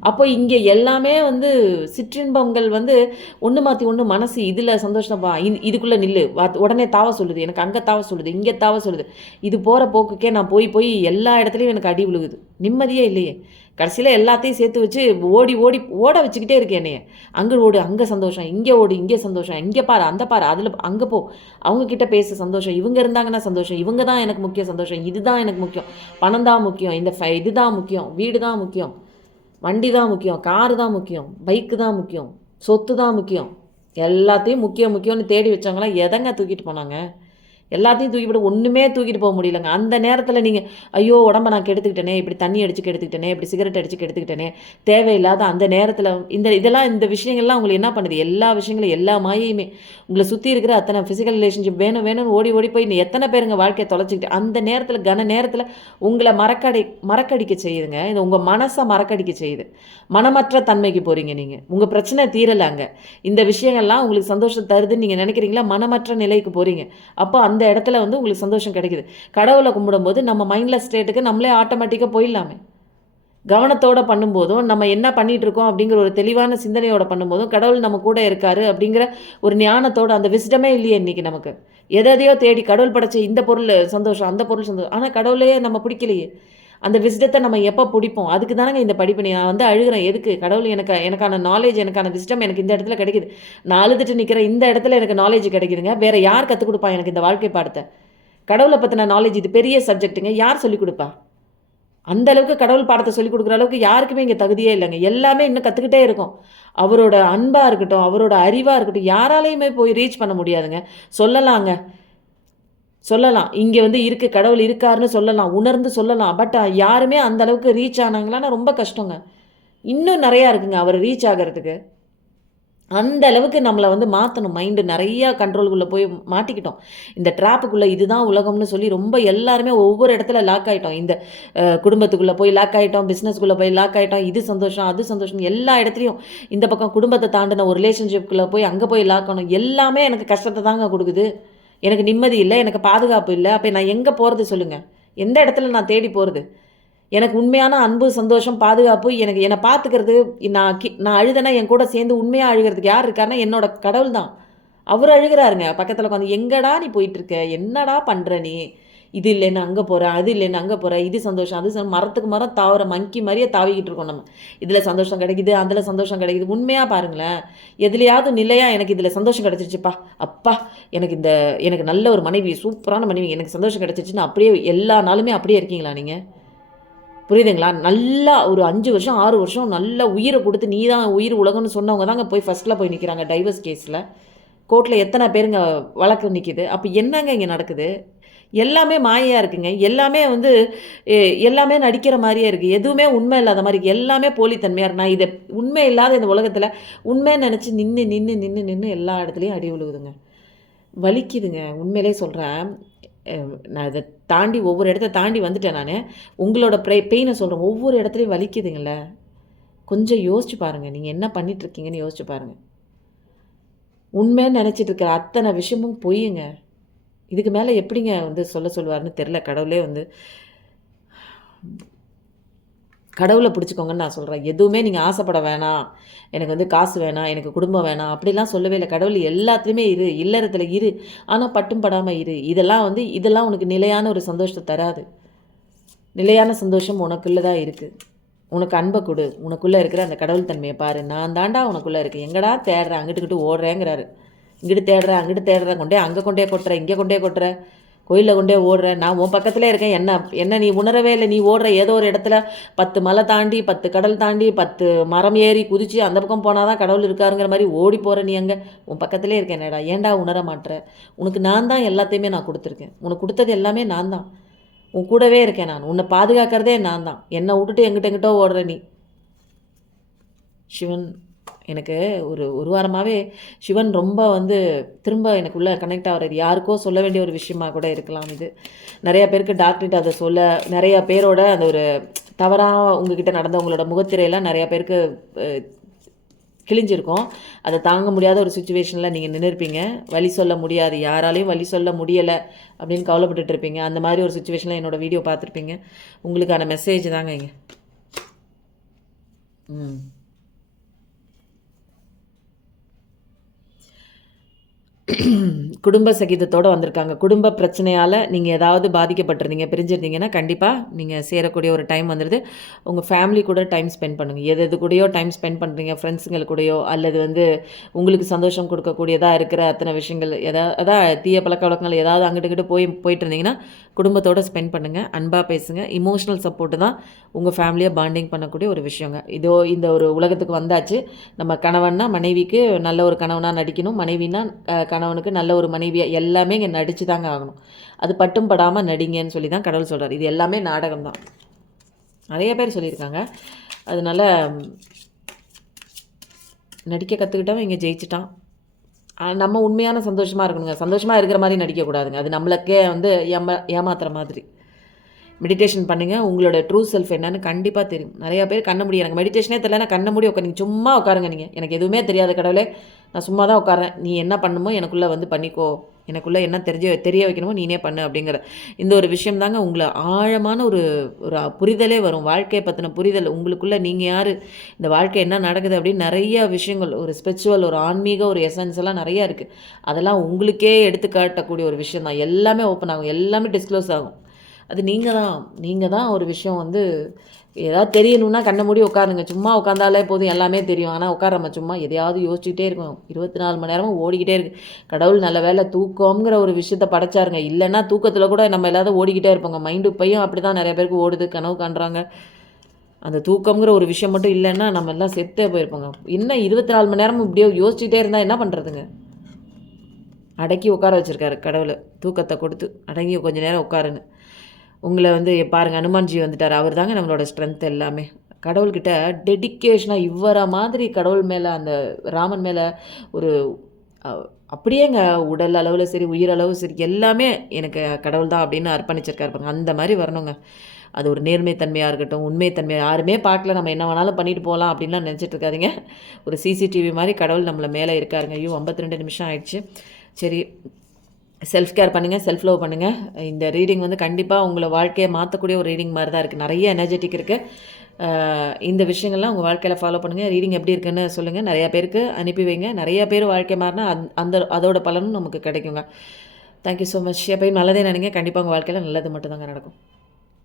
அப்போ இங்கே எல்லாமே வந்து சிற்றின்பங்கள் வந்து ஒன்று மாற்றி ஒன்று மனசு இதில் சந்தோஷப்பா, இதுக்குள்ளே நில்லு, உடனே தாவ சொல்லுது, எனக்கு அங்கே தாவ சொல்லுது, இங்கே தாவ சொல்லுது. இது போகிற போக்குக்கே நான் போய் போய் எல்லா இடத்துலையும் எனக்கு அடி விழுகுது, நிம்மதியே இல்லையே. கடைசியில் எல்லாத்தையும் சேர்த்து வச்சு ஓடி ஓடி ஓட வச்சுக்கிட்டே இருக்கேன் என்னைய. அங்கே ஓடு, அங்கே சந்தோஷம், இங்கே ஓடு, இங்கே சந்தோஷம், இங்கே பாரு, அந்த பாரு, அதில் அங்கே போ, அவங்கக்கிட்ட பேச சந்தோஷம், இவங்க இருந்தாங்கன்னா சந்தோஷம், இவங்க தான் எனக்கு முக்கியம் சந்தோஷம், இதுதான் எனக்கு முக்கியம், பணம் தான் முக்கியம், இந்த இதுதான் முக்கியம், வீடு தான் முக்கியம், வண்டி தான் முக்கியம், காரு தான் முக்கியம், பைக்கு தான் முக்கியம், சொத்து தான் முக்கியம். எல்லாத்தையும் முக்கியம் முக்கியம்னு தேடி வச்சாங்களா எதங்க தூக்கிட்டு போனாங்க? எல்லாத்தையும் தூக்கிவிட்டு ஒன்றுமே தூக்கிட்டு போக முடியலங்க. அந்த நேரத்தில் நீங்கள் ஐயோ உடம்ப நான் கெடுத்துக்கிட்டேனே, இப்படி தண்ணி அடித்து கெடுத்துக்கிட்டேனே, இப்படி சிகரெட் அடித்து கெடுத்துக்கிட்டேனே, தேவையில்லாத அந்த நேரத்தில் இந்த விஷயங்கள்லாம் உங்களுக்கு என்ன பண்ணுது? எல்லா விஷயங்களும் எல்லா மாயையுமே உங்களை சுற்றி இருக்கிற அத்தனை ஃபிசிக்கல் ரிலேஷன்ஷிப் வேணும் வேணும்னு ஓடி ஓடி போய் எத்தனை பேருங்க வாழ்க்கையை தொலைச்சிக்கிட்டு அந்த நேரத்தில் கன நேரத்தில் உங்களை மறக்கடிக்க செய்யுதுங்க. இது உங்கள் மனசை மறக்கடிக்க செய்யுது. மனமற்ற தன்மைக்கு போகிறீங்க நீங்கள். உங்கள் பிரச்சனை தீரலாங்க. இந்த விஷயங்கள்லாம் உங்களுக்கு சந்தோஷம் தருதுன்னு நீங்கள் நினைக்கிறீங்களா? மனமற்ற நிலைக்கு போகிறீங்க. அப்போ அந்த இடத்துல வந்து உங்களுக்கு சந்தோஷம் கிடைக்குது. கடவுளை கும்பிடும்போது நம்ம மைண்ட்லெஸ் ஸ்டேட்டுக்கு நம்மளே ஆட்டோமேட்டிக்காக போயிடலாமே. கவனத்தோடு பண்ணும்போதும் நம்ம என்ன பண்ணிகிட்டு இருக்கோம் அப்படிங்கிற ஒரு தெளிவான சிந்தனையோடு பண்ணும்போதும் கடவுள் நம்ம கூட இருக்காரு அப்படிங்கிற ஒரு ஞானத்தோடு, அந்த விஸ்டமே இல்லையே இன்றைக்கி நமக்கு. எதையோ தேடி கடவுள் படைச்ச இந்த பொருள் சந்தோஷம், அந்த பொருள் சந்தோஷம், ஆனால் கடவுளையே நம்ம பிடிக்கலையே. அந்த விஸ்டத்தை நம்ம எப்போ பிடிப்போம்? அதுக்கு தானங்க இந்த படிப்பு. நான் வந்து அழுகிறேன். எதுக்கு? கடவுள் எனக்கான நாலேஜ், எனக்கான விஸ்டம் எனக்கு இந்த இடத்துல கிடைக்குது. நான் அழுதுட்டு நிற்கிறேன், இந்த இடத்துல எனக்கு நாலேஜ் கிடைக்குதுங்க. வேறு யார் கற்றுக் கொடுப்பா எனக்கு இந்த வாழ்க்கை பாடத்தை? கடவுளை பற்றின நாலேஜ் இது பெரிய சப்ஜெக்ட்டுங்க. யார் சொல்லிக் கொடுப்பா? அந்த அளவுக்கு கடவுள் பாடத்தை சொல்லிக் கொடுக்குற அளவுக்கு யாருக்குமே இங்கே தகுதியே இல்லைங்க. எல்லாமே இன்னும் கற்றுக்கிட்டே இருக்கும். அவரோட அன்பாக இருக்கட்டும், அவரோட அறிவாக இருக்கட்டும், யாராலையுமே போய் ரீச் பண்ண முடியாதுங்க. சொல்லலாம் இங்கே வந்து இருக்குது, கடவுள் இருக்காருன்னு சொல்லலாம், உணர்ந்து சொல்லலாம். பட் யாருமே அந்த அளவுக்கு ரீச் ஆனாங்களான்னா ரொம்ப கஷ்டங்க. இன்னும் நிறையா இருக்குங்க அவர் ரீச் ஆகிறதுக்கு. அந்த அளவுக்கு நம்மளை வந்து மாற்றணும். மைண்டு நிறையா கண்ட்ரோலுக்குள்ளே போய் மாட்டிக்கிட்டோம். இந்த ட்ராப்புக்குள்ளே இதுதான் உலகம்னு சொல்லி ரொம்ப எல்லாருமே ஒவ்வொரு இடத்துல லாக் ஆகிட்டோம். இந்த குடும்பத்துக்குள்ளே போய் லாக் ஆகிட்டோம், பிஸ்னஸ்க்குள்ளே போய் லாக் ஆகிட்டோம், இது சந்தோஷம் அது சந்தோஷம் எல்லா இடத்துலையும். இந்த பக்கம் குடும்பத்தை தாண்டின ஒரு ரிலேஷன்ஷிப்புக்குள்ளே போய் அங்கே போய் லாக் ஆகணும். எல்லாமே எனக்கு கஷ்டத்தை தாங்க கொடுக்குது. எனக்கு நிம்மதி இல்லை, எனக்கு பாதுகாப்பு இல்லை. அப்போ நான் எங்கே போகிறது சொல்லுங்கள்? எந்த இடத்துல நான் தேடி போகிறது? எனக்கு உண்மையான அன்பு, சந்தோஷம், பாதுகாப்பு, என்னை பார்த்துக்கிறது, நான் அழுதனா என் கூட சேர்ந்து உண்மையாக அழுகிறதுக்கு யார் இருக்காருன்னா என்னோட கடவுள் தான். அவர் அழுகிறாருங்க பக்கத்தில் உட்காந்து. எங்கடா நீ போயிட்டுருக்க? என்னடா பண்ணுற நீ? இது இல்லைன்னு அங்கே போகிறேன், அது இல்லைன்னு அங்கே போகிறேன், இது சந்தோஷம் அது மரத்துக்கு மரம் தாவர மங்கி மாதிரியே தாவிக்கிட்டு இருக்கோம் நம்ம. இதில் சந்தோஷம் கிடைக்குது, அதில் சந்தோஷம் கிடைக்குது. உண்மையாக பாருங்களேன், எதுலையாவது நிலையாக எனக்கு இதில் சந்தோஷம் கிடச்சிருச்சுப்பா, அப்பா எனக்கு நல்ல ஒரு மனைவி, சூப்பரான மனைவி, எனக்கு சந்தோஷம் கிடச்சிருச்சுன்னு அப்படியே எல்லா நாளுமே அப்படியே இருக்கீங்களா நீங்கள்? புரியுதுங்களா? நல்லா ஒரு 5 வருஷம் 6 வருஷம் நல்லா உயிரை கொடுத்து நீ தான் உயிர் உலகம்னு சொன்னவங்க தாங்க போய் ஃபஸ்ட்டில் போய் நிற்கிறாங்க டைவர்ஸ் கேஸில். கோர்ட்டில் எத்தனை பேருங்க வழக்கு நிற்கிது. அப்போ என்னங்க இங்கே நடக்குது? எல்லாமே மாயையாக இருக்குங்க. எல்லாமே வந்து எல்லாமே நடிக்கிற மாதிரியே இருக்குது. எதுவுமே உண்மை இல்லாத மாதிரி இருக்குது. எல்லாமே போலித்தன்மையாக இருக்குது. நான் இதை உண்மை இல்லாத இந்த உலகத்தில் உண்மைன்னு நினச்சி நின்று எல்லா இடத்துலையும் அடி விழுகுதுங்க. வலிக்குதுங்க. உண்மையிலே சொல்கிறேன். நான் இதை தாண்டி ஒவ்வொரு இடத்த தாண்டி வந்துட்டேன் நான். உங்களோட பெயினை சொல்கிறேன். ஒவ்வொரு இடத்துலையும் வலிக்குதுங்கள. கொஞ்சம் யோசிச்சு பாருங்கள். நீங்கள் என்ன பண்ணிகிட்ருக்கீங்கன்னு யோசிச்சு பாருங்கள். உண்மைன்னு நினச்சிட்டு இருக்கிற அத்தனை விஷயமும் பொய்யுங்க. இதுக்கு மேலே எப்படிங்க வந்து சொல்லுவார்னு தெரில. கடவுளே வந்து கடவுளை பிடிச்சிக்கோங்கன்னு நான் சொல்கிறேன். எதுவுமே நீங்கள் ஆசைப்பட வேணாம், எனக்கு வந்து காசு வேணாம், எனக்கு குடும்பம் வேணாம் அப்படிலாம் சொல்லவே இல்லை. கடவுள் எல்லாத்துலேயுமே இரு, இல்லறத்துல இரு, ஆனால் பட்டும் படாமல் இரு. இதெல்லாம் உனக்கு நிலையான ஒரு சந்தோஷத்தை தராது. நிலையான சந்தோஷம் உனக்குள்ளே தான் இருக்குது. உனக்கு அன்பை கொடு, உனக்குள்ளே இருக்கிற அந்த கடவுள் தன்மையை பாரு. நான் தாண்டா உனக்குள்ளே இருக்கேன், எங்கடா தேடுறேன், அங்கிட்டு ஓடுறேங்கிறாரு. இங்கிட்டு தேடுறேன், அங்கிட்டு தேடுறேன், அங்கே கொண்டே கொட்டுறேன், இங்கே கொண்டே கொட்டுறேன், கோயிலில் கொண்டே ஓடுறேன். நான் உன் பக்கத்திலே இருக்கேன். என்ன நீ உணரவே இல்லை. நீ ஓடுற ஏதோ ஒரு இடத்துல 10 மலை தாண்டி, 10 கடல் தாண்டி, 10 மரம் ஏறி குதிச்சு அந்த பக்கம் போனால் தான் கடவுள் இருக்காருங்கிற மாதிரி ஓடி போகிற நீ அங்கே உன் பக்கத்திலே இருக்கேன். என்னடா ஏன்டா உணர மாட்டுற? உனக்கு நான் தான் எல்லாத்தையுமே நான் கொடுத்துருக்கேன். உனக்கு கொடுத்தது எல்லாமே நான் தான். உன் கூடவே இருக்கேன் நான். உன்னை பாதுகாக்கிறதே நான் தான். என்னை விட்டுட்டு எங்கிட்டோ ஓடுற நீ. சிவன் எனக்கு ஒரு வாரமாகவே சிவன் ரொம்ப வந்து திரும்ப எனக்குள்ளே கனெக்ட் ஆகிறது. யாருக்கோ சொல்ல வேண்டிய ஒரு விஷயமா கூட இருக்கலாம் இது. நிறையா பேருக்கு டாக்டர்கிட்ட அதை சொல்ல, நிறையா பேரோட அந்த ஒரு தவறாக உங்ககிட்ட நடந்தவங்களோட முகத்திரையெல்லாம் நிறையா பேருக்கு கிழிஞ்சிருக்கும். அதை தாங்க முடியாத ஒரு சுச்சுவேஷனில் நீங்கள் நின்றுருப்பீங்க. வழி சொல்ல முடியாது, யாராலையும் வழி சொல்ல முடியலை அப்படின்னு கவலைப்பட்டுட்டு இருப்பீங்க. அந்த மாதிரி ஒரு சுச்சுவேஷனில் என்னோடய வீடியோ பார்த்துருப்பீங்க. உங்களுக்கான மெசேஜ் தாங்க இங்கே. குடும்ப சகிதத்தோடு வந்திருக்காங்க. குடும்ப பிரச்சனையால் நீங்கள் ஏதாவது பாதிக்கப்பட்டிருந்தீங்க, பிரிஞ்சிருந்தீங்கன்னா கண்டிப்பாக நீங்கள் சேரக்கூடிய ஒரு டைம் வந்துடுது. உங்கள் ஃபேமிலி கூட டைம் ஸ்பெண்ட் பண்ணுங்கள். எது கூடயோ டைம் ஸ்பெண்ட் பண்ணுறீங்க, ஃப்ரெண்ட்ஸுங்கள் கூடயோ அல்லது வந்து உங்களுக்கு சந்தோஷம் கொடுக்கக்கூடியதாக இருக்கிற அத்தனை விஷயங்கள் அதான் தீய பழக்க வழக்கங்கள் ஏதாவது அங்கிட்டு போயிட்டு இருந்தீங்கன்னா குடும்பத்தோடு ஸ்பெண்ட் பண்ணுங்கள். அன்பாக பேசுங்க. இமோஷனல் சப்போர்ட்டு தான் உங்கள் ஃபேமிலியை பாண்டிங் பண்ணக்கூடிய ஒரு விஷயங்க. இந்த ஒரு உலகத்துக்கு வந்தாச்சு. நம்ம கணவன்னா மனைவிக்கு நல்ல ஒரு கணவனாக நடிக்கணும், மனைவினா கணவனுக்கு நல்ல ஒரு மனைவியாக எல்லாமே இங்கே நடித்து தாங்க ஆகணும். அது பட்டும் படாமல் நடிங்கன்னு சொல்லி தான் கடவுள் சொல்கிறார். இது எல்லாமே நாடகம் தான். நிறைய பேர் சொல்லியிருக்காங்க. அதனால் நடிக்க கற்றுக்கிட்டவன் இங்கே ஜெயிச்சிட்டான். நம்ம உண்மையான சந்தோஷமாக இருக்கணுங்க. சந்தோஷமாக இருக்கிற மாதிரி நடிக்கக்கூடாதுங்க. அது நம்மளுக்கே வந்து ஏமாத்துற மாதிரி. மெடிடேஷன் பண்ணுங்கள். உங்களோட ட்ரூ செல்ஃப் என்னன்னு கண்டிப்பாக தெரியும். நிறையா பேர் கண்ண முடியும், எனக்கு மெடிடேஷனே தெரியல, நான் கண்ண மூடி நீங்கள் சும்மா உட்காருங்க. நீங்கள் எனக்கு எதுவுமே தெரியாத கடவுளே, நான் சும்மா தான் உட்காரேன், நீ என்ன பண்ணுமோ எனக்குள்ளே வந்து பண்ணிக்கோ, எனக்குள்ளே என்ன தெரிய வைக்கணுமோ நீனே பண்ணு அப்படிங்கிற இந்த ஒரு விஷயம் தாங்க உங்களை ஆழமான ஒரு புரிதலே வரும். வாழ்க்கையை பற்றின புரிதல் உங்களுக்குள்ளே, நீங்கள் யார், இந்த வாழ்க்கை என்ன நடக்குது அப்படின்னு நிறைய விஷயங்கள், ஒரு ஸ்பிரிச்சுவல், ஒரு ஆன்மீக ஒரு எசன்ஸ் எல்லாம் நிறையா இருக்குது. அதெல்லாம் உங்களுக்கே எடுத்துக்காட்டக்கூடிய ஒரு விஷயம் தான். எல்லாமே ஓப்பன் ஆகும், எல்லாமே டிஸ்க்ளோஸ் ஆகும். அது நீங்கள் தான் ஒரு விஷயம் வந்து ஏதாவது தெரியணுன்னா கண்ண மூடி உட்காருங்க. சும்மா உட்காந்தாலே போதும், எல்லாமே தெரியும். ஆனால் உட்காராம சும்மா எதையாவது யோசிச்சுட்டே இருக்கும். 24 மணி நேரமும் ஓடிக்கிட்டே இருக்குது. கடவுள் நல்ல வேலை தூக்கங்கிற ஒரு விஷயத்த படைச்சாருங்க. இல்லைன்னா தூக்கத்தில் கூட நம்ம எல்லாரும் ஓடிக்கிட்டே இருப்போங்க. மைண்டு பையும் அப்படி தான் நிறைய பேருக்கு ஓடுது, கனவு காண்றாங்க. அந்த தூக்கங்கிற ஒரு விஷயம் மட்டும் இல்லைன்னா நம்ம எல்லாம் செத்தே போயிருப்போங்க. இன்னும் 24 மணி நேரமும் இப்படியோ யோசிச்சுட்டே இருந்தால் என்ன பண்ணுறதுங்க? அடக்கி உட்கார வச்சுருக்காரு கடவுளை, தூக்கத்தை கொடுத்து அடங்கி கொஞ்சம் நேரம் உட்காருன்னு. உங்களை வந்து பாருங்கள், அனுமான்ஜி வந்துட்டார். அவர் தாங்க நம்மளோட ஸ்ட்ரென்த் எல்லாமே. கடவுள்கிட்ட டெடிக்கேஷனாக இவரை மாதிரி கடவுள் மேலே, அந்த ராமன் மேலே ஒரு அப்படியேங்க உடல் அளவில் சரி, உயிரளவு சரி, எல்லாமே எனக்கு கடவுள் தான் அப்படின்னு அர்ப்பணிச்சிருக்காரு பாருங்க. அந்த மாதிரி வரணுங்க. அது ஒரு நேர்மைத்தன்மையாக இருக்கட்டும், உண்மைத்தன்மையாக, யாருமே பார்க்கல, நம்ம என்ன வேணாலும் பண்ணிட்டு போகலாம் அப்படின்லாம் நினச்சிட்டு இருக்காதிங்க. ஒரு சிசிடிவி மாதிரி கடவுள் நம்மளை மேலே இருக்காருங்க. ஐயோ 52 நிமிஷம் ஆயிடுச்சு. சரி, செல்ஃப் கேர் பண்ணுங்கள், செல்ஃப் லவ் பண்ணுங்கள். இந்த ரீடிங் வந்து கண்டிப்பாக உங்களை வாழ்க்கையை மாற்றக்கூடிய ஒரு ரீடிங் மாதிரி தான் இருக்குது. நிறைய எனர்ஜெட்டிக் இருக்குது. இந்த விஷயங்கள்லாம் உங்கள் வாழ்க்கையில் ஃபாலோ பண்ணுங்கள். ரீடிங் எப்படி இருக்குன்னு சொல்லுங்கள். நிறையா பேருக்கு அனுப்பி வைங்க. நிறையா பேர் வாழ்க்கை மாறினா அதோட பலனும் நமக்கு கிடைக்குங்க. Thank you so much. எப்பயும் நல்லதே நினைங்க. கண்டிப்பாக உங்கள் வாழ்க்கையில் நல்லது மட்டும்தாங்க நடக்கும்.